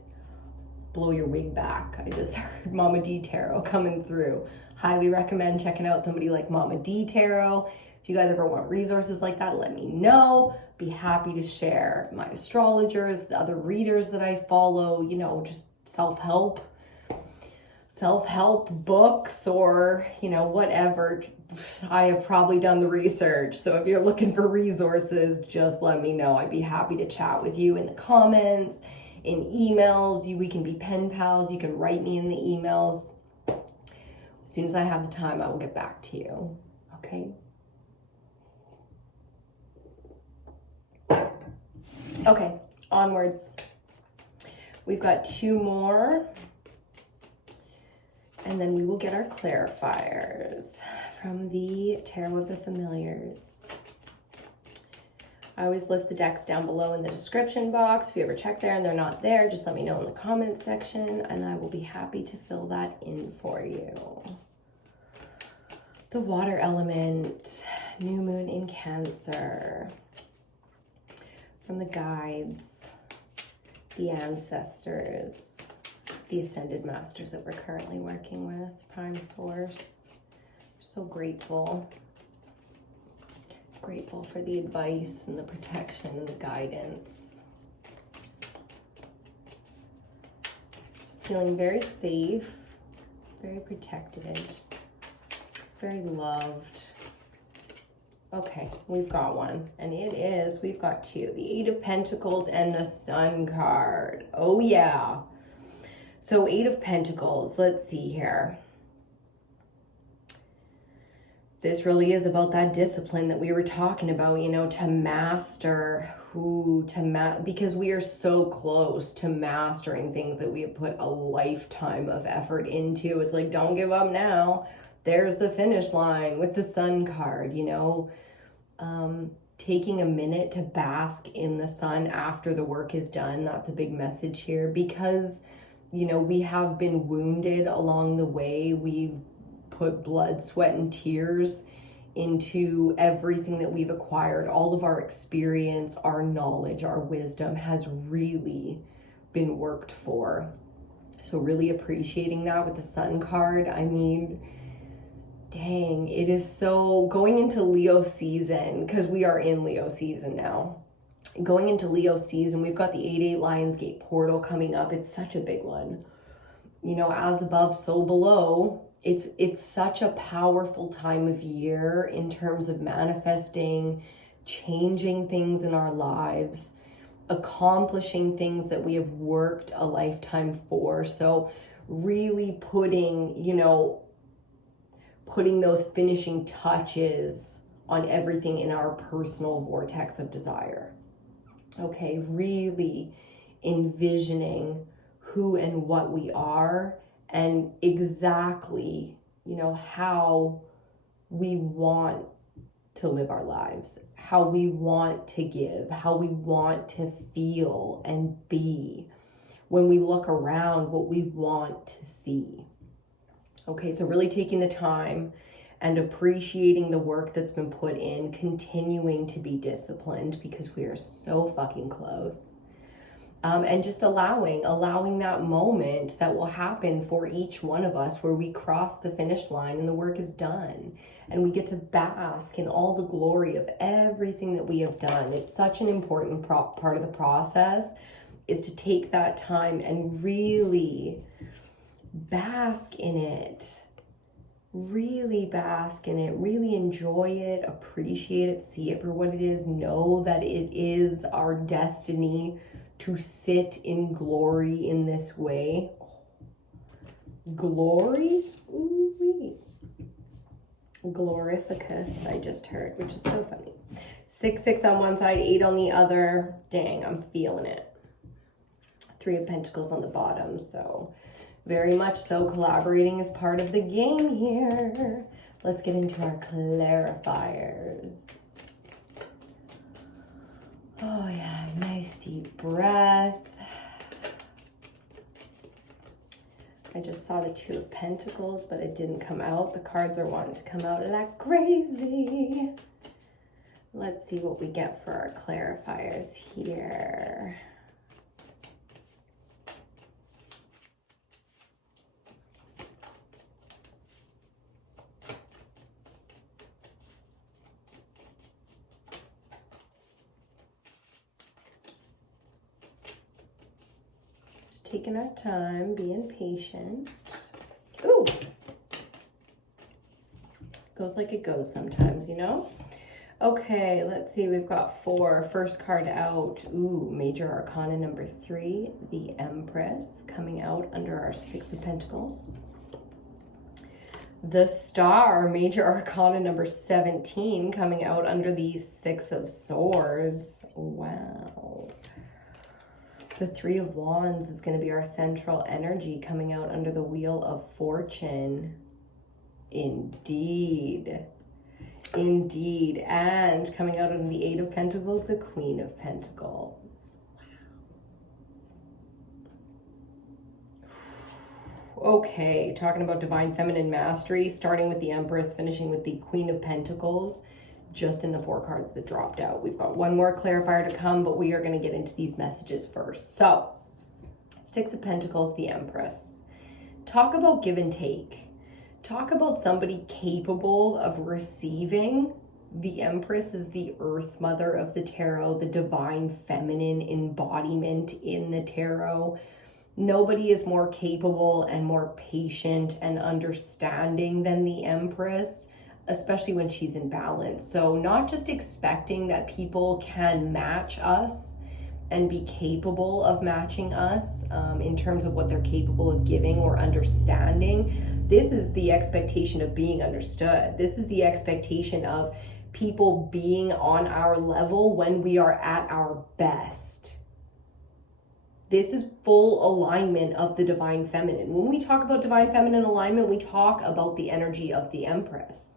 Blow your wig back. I just heard Mama D Tarot coming through. Highly recommend checking out somebody like Mama D Tarot. If you guys ever want resources like that, let me know. Be happy to share my astrologers, the other readers that I follow, you know, just self-help books or, you know, whatever. I have probably done the research. So if you're looking for resources, just let me know. I'd be happy to chat with you in the comments, in emails. We can be pen pals. You can write me in the emails. As soon as I have the time, I will get back to you. Okay? Okay, onwards. We've got 2 more. And then we will get our clarifiers from the Tarot of the Familiars. I always list the decks down below in the description box. If you ever check there and they're not there, just let me know in the comments section and I will be happy to fill that in for you. The water element, new moon in Cancer. From the guides, the ancestors, the ascended masters that we're currently working with, prime source. So grateful for the advice and the protection and the guidance. Feeling very safe, very protected, very loved. Okay, we've got one, and we've got 2. The 8 of Pentacles and the Sun card. Oh yeah. So 8 of Pentacles, let's see here. This really is about that discipline that we were talking about, you know, to master because we are so close to mastering things that we have put a lifetime of effort into. It's like, don't give up now. There's the finish line with the Sun card, you know. Taking a minute to bask in the sun after the work is done. That's a big message here because, you know, we have been wounded along the way. We've put blood, sweat, and tears into everything that we've acquired. All of our experience, our knowledge, our wisdom has really been worked for. So really appreciating that with the Sun card. I mean, Dang, it is so going into Leo season, because we are in Leo season now. Going into Leo season, we've got the 8/8 Lionsgate portal coming up. It's such a big one. You know, as above, so below. It's such a powerful time of year in terms of manifesting, changing things in our lives, accomplishing things that we have worked a lifetime for. So really putting those finishing touches on everything in our personal vortex of desire. Okay, really envisioning who and what we are and exactly, how we want to live our lives, how we want to give, how we want to feel and be. When we look around, what we want to see. Okay, so really taking the time and appreciating the work that's been put in, continuing to be disciplined because we are so fucking close. And just allowing that moment that will happen for each one of us where we cross the finish line and the work is done. And we get to bask in all the glory of everything that we have done. It's such an important part of the process, is to take that time and really bask in it. Really bask in it, really enjoy it, appreciate it, see it for what it is, know that it is our destiny to sit in glory in this way. Glory? Ooh-wee. Glorificus, I just heard, which is so funny. 6/6 on one side, 8 on the other. Dang, I'm feeling it. 3 of Pentacles on the bottom, so very much so collaborating is part of the game here. Let's get into our clarifiers. Oh yeah, nice deep breath. I just saw the 2 of Pentacles, but it didn't come out. The cards are wanting to come out like crazy. Let's see what we get for our clarifiers here. Taking our time, being patient. Ooh, goes like it goes sometimes, Okay, let's see, we've got 4. First card out, ooh, Major Arcana number 3, the Empress, coming out under our 6 of Pentacles. The Star, Major Arcana number 17, coming out under the 6 of Swords. Wow. The 3 of Wands is going to be our central energy, coming out under the Wheel of Fortune. Indeed. Indeed. And coming out under the 8 of Pentacles, the Queen of Pentacles. Wow. Okay, talking about Divine Feminine Mastery, starting with the Empress, finishing with the Queen of Pentacles. Just in the 4 cards that dropped out. We've got one more clarifier to come, but we are going to get into these messages first. So, 6 of Pentacles, the Empress. Talk about give and take. Talk about somebody capable of receiving. The Empress is the Earth Mother of the Tarot, the divine feminine embodiment in the Tarot. Nobody is more capable and more patient and understanding than the Empress, especially when she's in balance. So not just expecting that people can match us and be capable of matching us in terms of what they're capable of giving or understanding. This is the expectation of being understood. This is the expectation of people being on our level when we are at our best. This is full alignment of the Divine Feminine. When we talk about Divine Feminine alignment, we talk about the energy of the Empress,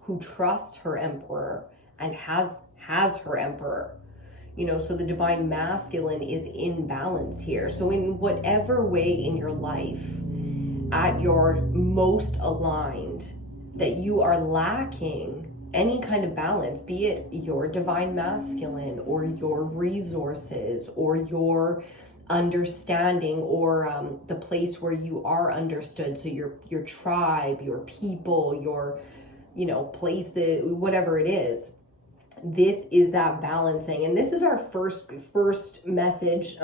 who trusts her Emperor and has her Emperor. So the Divine Masculine is in balance here. So in whatever way in your life, at your most aligned, that you are lacking any kind of balance, be it your Divine Masculine or your resources or your understanding, or the place where you are understood. So your tribe, your people, your, places, whatever it is. This is that balancing. And this is our first message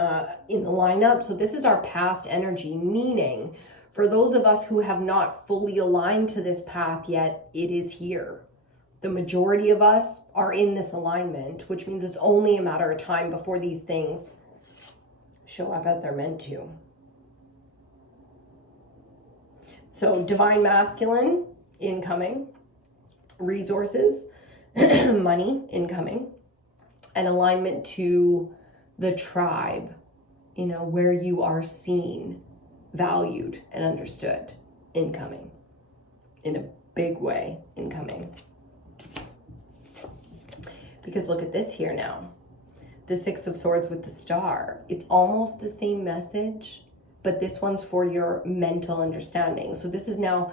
in the lineup. So this is our past energy, meaning for those of us who have not fully aligned to this path yet, it is here. The majority of us are in this alignment, which means it's only a matter of time before these things show up as they're meant to. So divine masculine, incoming. Resources, money, incoming. And alignment to the tribe, where you are seen, valued, and understood, incoming. In a big way, incoming. Because look at this here now. The Six of Swords with the star. It's almost the same message, but this one's for your mental understanding. So this is now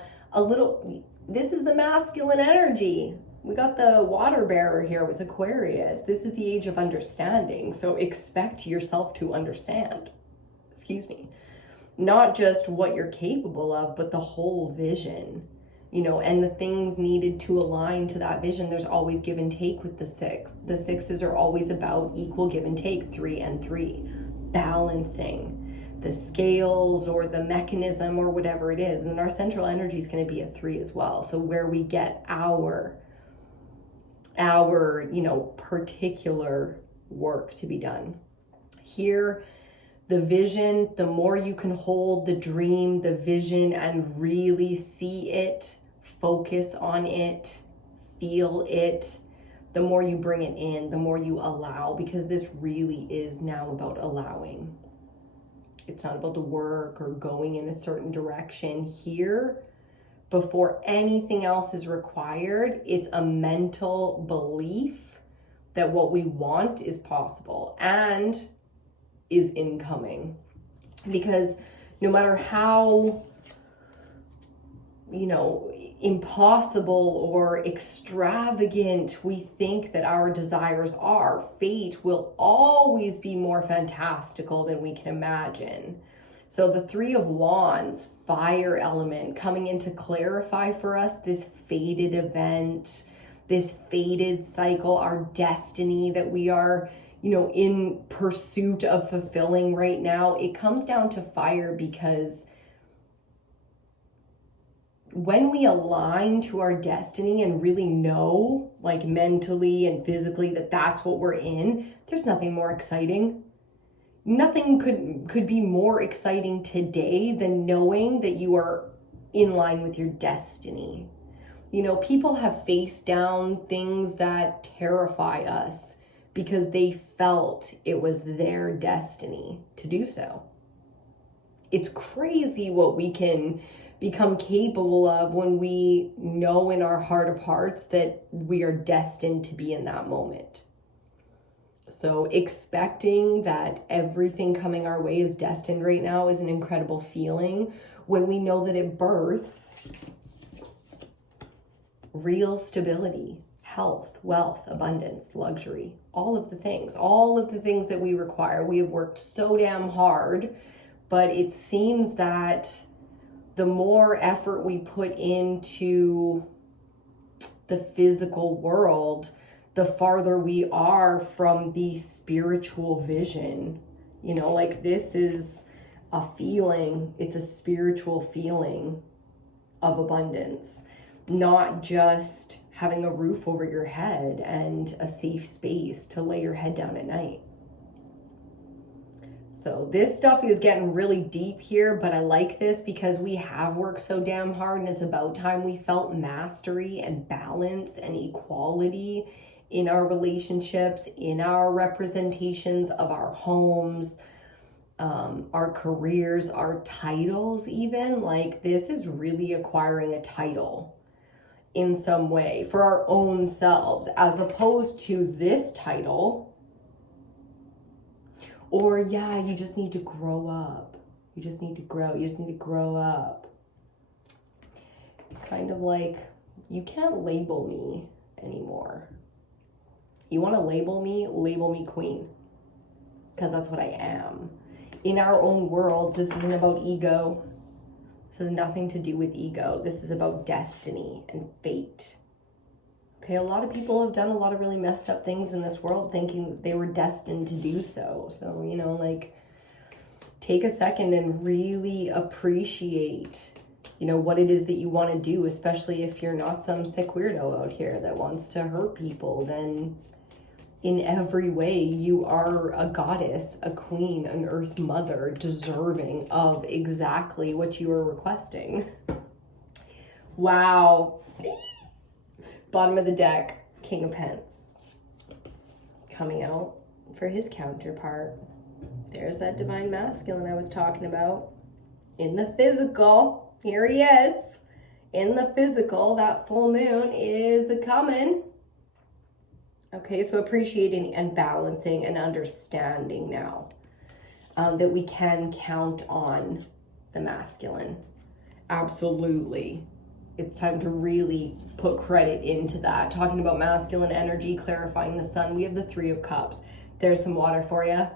this is the masculine energy. We got the water bearer here with Aquarius. This is the age of understanding. So expect yourself to understand. Not just what you're capable of, but the whole vision. And the things needed to align to that vision. There's always give and take with the six. The sixes are always about equal give and take, 3 and 3. Balancing the scales or the mechanism or whatever it is. And then our central energy is going to be a 3 as well. So where we get our particular work to be done. Here, the vision, the more you can hold the dream, the vision, and really see it, focus on it, feel it, the more you bring it in, the more you allow, because this really is now about allowing. It's not about the work or going in a certain direction. Here, before anything else is required, it's a mental belief that what we want is possible and is incoming. Because no matter how impossible or extravagant we think that our desires are, fate will always be more fantastical than we can imagine. So the 3 of Wands, fire element, coming in to clarify for us this fated event, this fated cycle, our destiny that we are in pursuit of fulfilling right now. It comes down to fire because when we align to our destiny and really know, like mentally and physically, that that's what we're in, there's nothing more exciting. Nothing could be more exciting today than knowing that you are in line with your destiny. People have faced down things that terrify us because they felt it was their destiny to do so. It's crazy what we can become capable of when we know in our heart of hearts that we are destined to be in that moment. So expecting that everything coming our way is destined right now is an incredible feeling when we know that it births real stability, health, wealth, abundance, luxury, all of the things that we require. We have worked so damn hard, but it seems that the more effort we put into the physical world, the farther we are from the spiritual vision. This is a feeling, it's a spiritual feeling of abundance, not just having a roof over your head and a safe space to lay your head down at night. So this stuff is getting really deep here, but I like this because we have worked so damn hard, and it's about time we felt mastery and balance and equality in our relationships, in our representations of our homes, our careers, our titles even. This is really acquiring a title in some way for our own selves, as opposed to this title. Or you just need to grow up. You just need to grow up. It's kind of like, you can't label me anymore. You want to label me queen, because that's what I am. in our own worlds, this isn't about ego. This has nothing to do with ego. This is about destiny and fate. Okay, a lot of people have done a lot of really messed up things in this world thinking they were destined to do so. So, you know, like, take a second and really appreciate, you know, what it is that you want to do, especially if you're not some sick weirdo out here that wants to hurt people. Then in every way, you are a goddess, a queen, an earth mother, deserving of exactly what you are requesting. Wow. Bottom of the deck, King of Pence. Coming out for his counterpart. There's that divine masculine I was talking about. In the physical, here he is. In the physical, that full moon is coming. Okay, so appreciating and balancing and understanding now that we can count on the masculine. Absolutely. It's time to really put credit into that. Talking about masculine energy, clarifying the sun. We have the 3 of Cups. There's some water for you.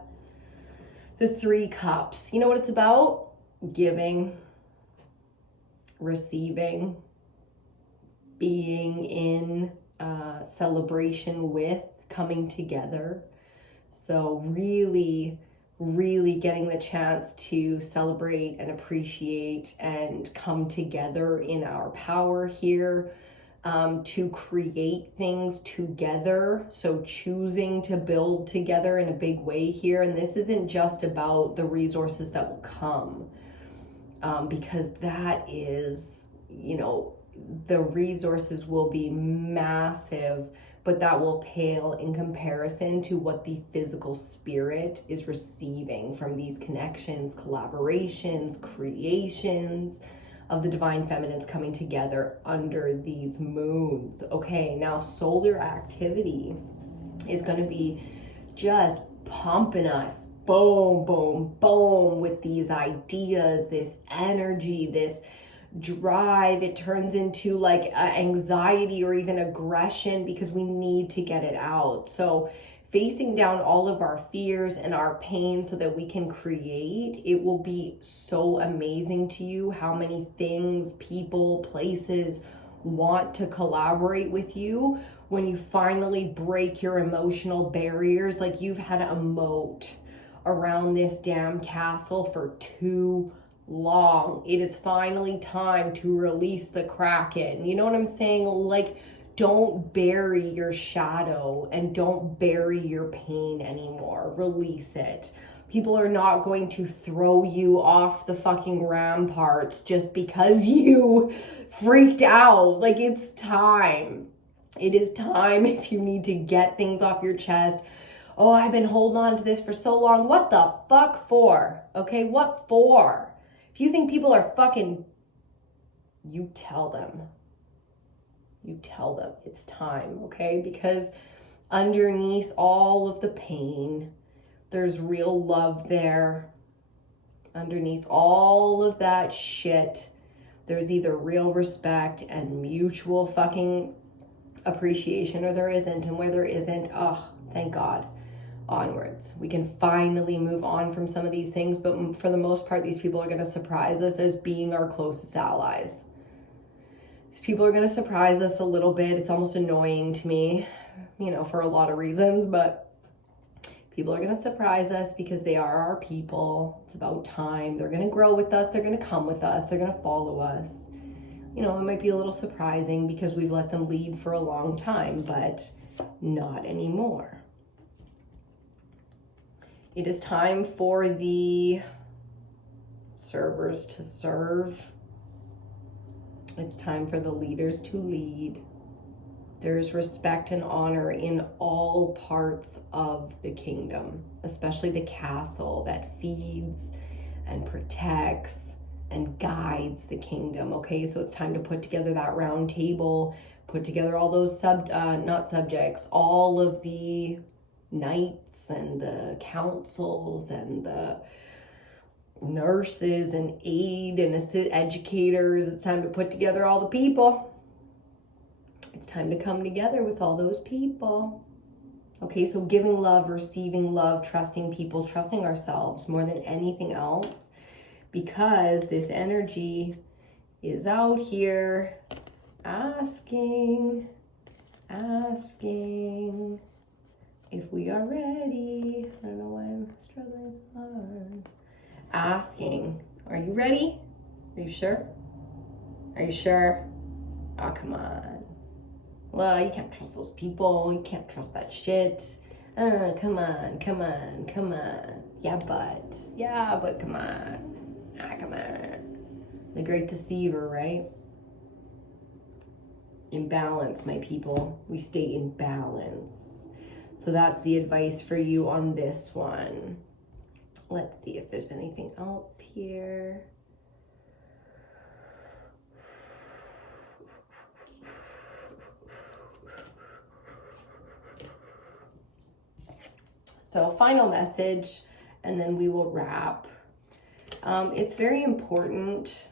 The 3 Cups. You know what it's about? Giving, receiving, being in celebration with, coming together. So really getting the chance to celebrate and appreciate and come together in our power here, to create things together. So choosing to build together in a big way here. And this isn't just about the resources that will come, because that is, you know, the resources will be massive, but that will pale in comparison to what the physical spirit is receiving from these connections, collaborations, creations of the divine feminines coming together under these moons. Okay, now solar activity is going to be just pumping us, boom, boom, boom, with these ideas, this energy, this drive. It turns into like anxiety or even aggression because we need to get it out. So facing down all of our fears and our pain so that we can create, it will be so amazing to you how many things, people, places want to collaborate with you when you finally break your emotional barriers. Like you've had a moat around this damn castle for too long. It is finally time to release the Kraken. You know what I'm saying? Like, don't bury your shadow and don't bury your pain anymore. Release it. People are not going to throw you off the fucking ramparts just because you freaked out. Like, it's time. It is time if you need to get things off your chest. Oh, I've been holding on to this for so long. What the fuck for? Okay, what for? If you think people are fucking, you tell them. You tell them it's time, okay? Because underneath all of the pain, there's real love there. Underneath all of that shit, there's either real respect and mutual fucking appreciation, or there isn't. And where there isn't, oh, thank God. Onwards. We can finally move on from some of these things, but for the most part, these people are going to surprise us as being our closest allies. These people are going to surprise us a little bit. It's almost annoying to me, you know, for a lot of reasons, but people are going to surprise us because they are our people. It's about time. They're going to grow with us. They're going to come with us. They're going to follow us. You know, it might be a little surprising because we've let them lead for a long time, but not anymore. It is time for the servers to serve. It's time for the leaders to lead. There's respect and honor in all parts of the kingdom, especially the castle that feeds and protects and guides the kingdom. Okay, so it's time to put together that round table, put together all those all of the knights and the councils and the nurses and aid and educators. It's time to put together all the people. It's time to come together with all those people. Okay, so giving love, receiving love, trusting people, trusting ourselves more than anything else, because this energy is out here asking if we are ready. I don't know why I'm struggling so hard. Asking, are you ready? Are you sure? Are you sure? Oh, come on. Well, you can't trust those people. You can't trust that shit. Come on. Yeah, but come on. Come on. The great deceiver, right? In balance, my people. We stay in balance. So that's the advice for you on this one. Let's see if there's anything else here. So final message, and then we will wrap. It's very important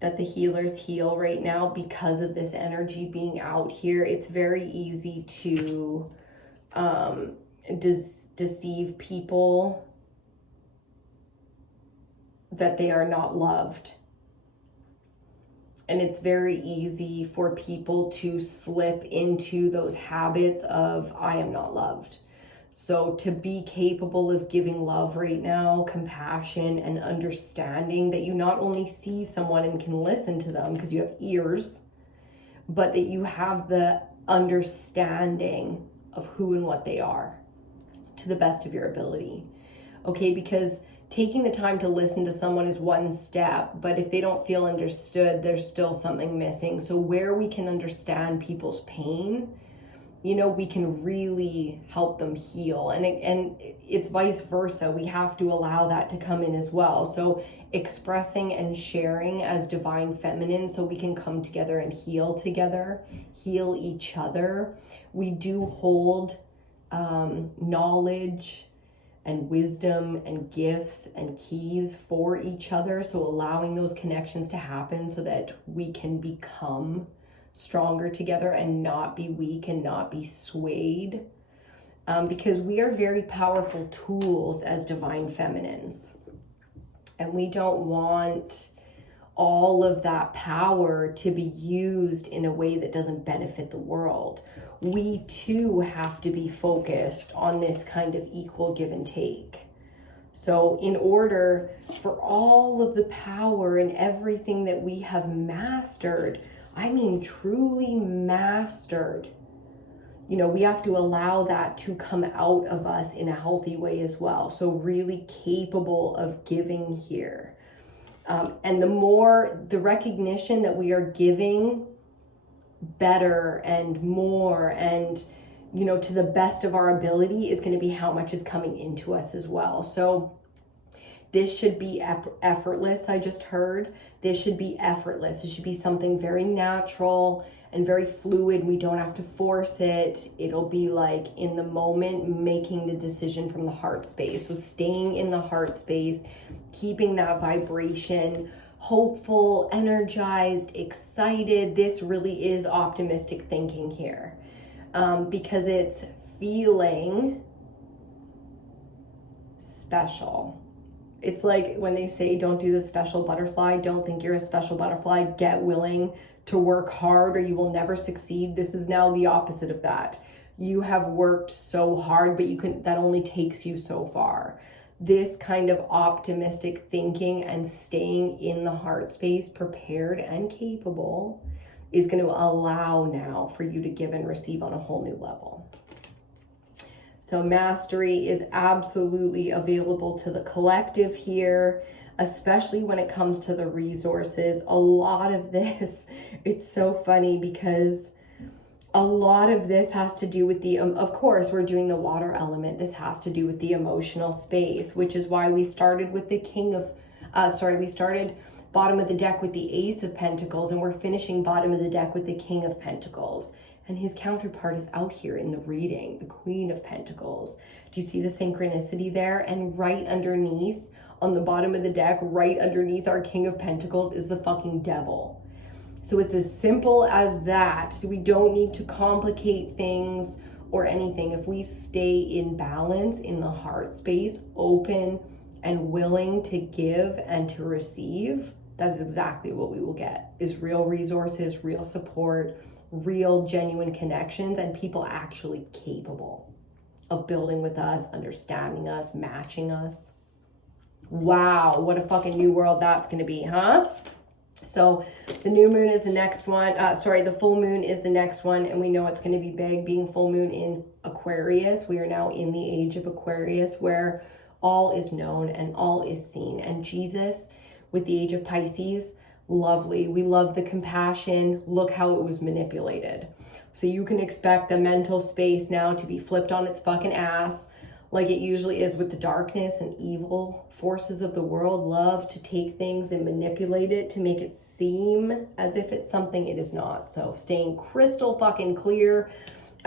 that the healers heal right now because of this energy being out here. It's very easy to deceive people that they are not loved. And it's very easy for people to slip into those habits of, I am not loved. So to be capable of giving love right now, compassion and understanding, that you not only see someone and can listen to them because you have ears, but that you have the understanding of who and what they are to the best of your ability. Okay, because taking the time to listen to someone is one step, but if they don't feel understood, there's still something missing. So where we can understand people's pain, you know, we can really help them heal. And it's vice versa. We have to allow that to come in as well. So expressing and sharing as divine feminine, so we can come together and heal together, heal each other. We do hold knowledge and wisdom and gifts and keys for each other. So allowing those connections to happen so that we can become stronger together and not be weak and not be swayed, because we are very powerful tools as divine feminines, and we don't want all of that power to be used in a way that doesn't benefit the world. We too have to be focused on this kind of equal give and take. So in order for all of the power and everything that we have mastered, I mean truly mastered, you know, we have to allow that to come out of us in a healthy way as well. So really capable of giving here. And the more the recognition that we are giving better and more and, you know, to the best of our ability is going to be how much is coming into us as well. So this should be effortless. I just heard this should be effortless. It should be something very natural and very fluid. We don't have to force it. It'll be like in the moment, making the decision from the heart space. So staying in the heart space, keeping that vibration, hopeful, energized, excited. This really is optimistic thinking here, because it's feeling special. It's like when they say, don't do the special butterfly, don't think you're a special butterfly, get willing to work hard or you will never succeed. This is now the opposite of that. You have worked so hard, but that only takes you so far. This kind of optimistic thinking and staying in the heart space, prepared and capable, is going to allow now for you to give and receive on a whole new level. So mastery is absolutely available to the collective here, especially when it comes to the resources. A lot of this, it's so funny because a lot of this has to do with the, of course, we're doing the water element. This has to do with the emotional space, which is why we started with the we started bottom of the deck with the Ace of Pentacles, and we're finishing bottom of the deck with the King of Pentacles. And his counterpart is out here in the reading, the Queen of Pentacles. Do you see the synchronicity there? And right underneath, on the bottom of the deck, right underneath our King of Pentacles is the fucking Devil. So it's as simple as that. So we don't need to complicate things or anything, if we stay in balance in the heart space, open and willing to give and to receive, that is exactly what we will get, is real resources, real support, real genuine connections, and people actually capable of building with us, understanding us, matching us. Wow, what a fucking new world that's going to be, huh? So the new moon is the next one. The full moon is the next one, and we know it's going to be big, being full moon in Aquarius. We are now in the age of Aquarius, where all is known and all is seen. And Jesus, with the age of Pisces, lovely. We love the compassion. Look how it was manipulated. So you can expect the mental space now to be flipped on its fucking ass, like it usually is with the darkness and evil forces of the world. Love to take things and manipulate it to make it seem as if it's something it is not. So staying crystal fucking clear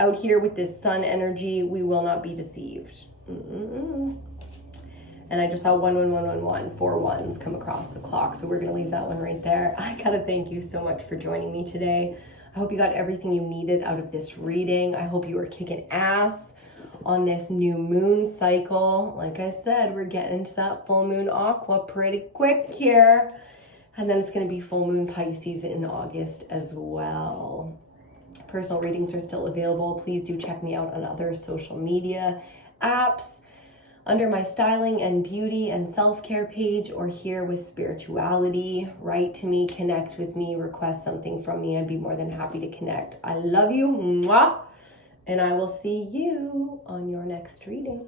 out here with this sun energy, we will not be deceived. And I just saw 11111, 4 ones come across the clock. So we're going to leave that one right there. I got to thank you so much for joining me today. I hope you got everything you needed out of this reading. I hope you were kicking ass on this new moon cycle. Like I said, we're getting into that full moon aqua pretty quick here. And then it's going to be full moon Pisces in August as well. Personal readings are still available. Please do check me out on other social media apps under my styling and beauty and self-care page, or here with spirituality. Write to me, connect with me, request something from me. I'd be more than happy to connect. I love you. Mwah! And I will see you on your next reading.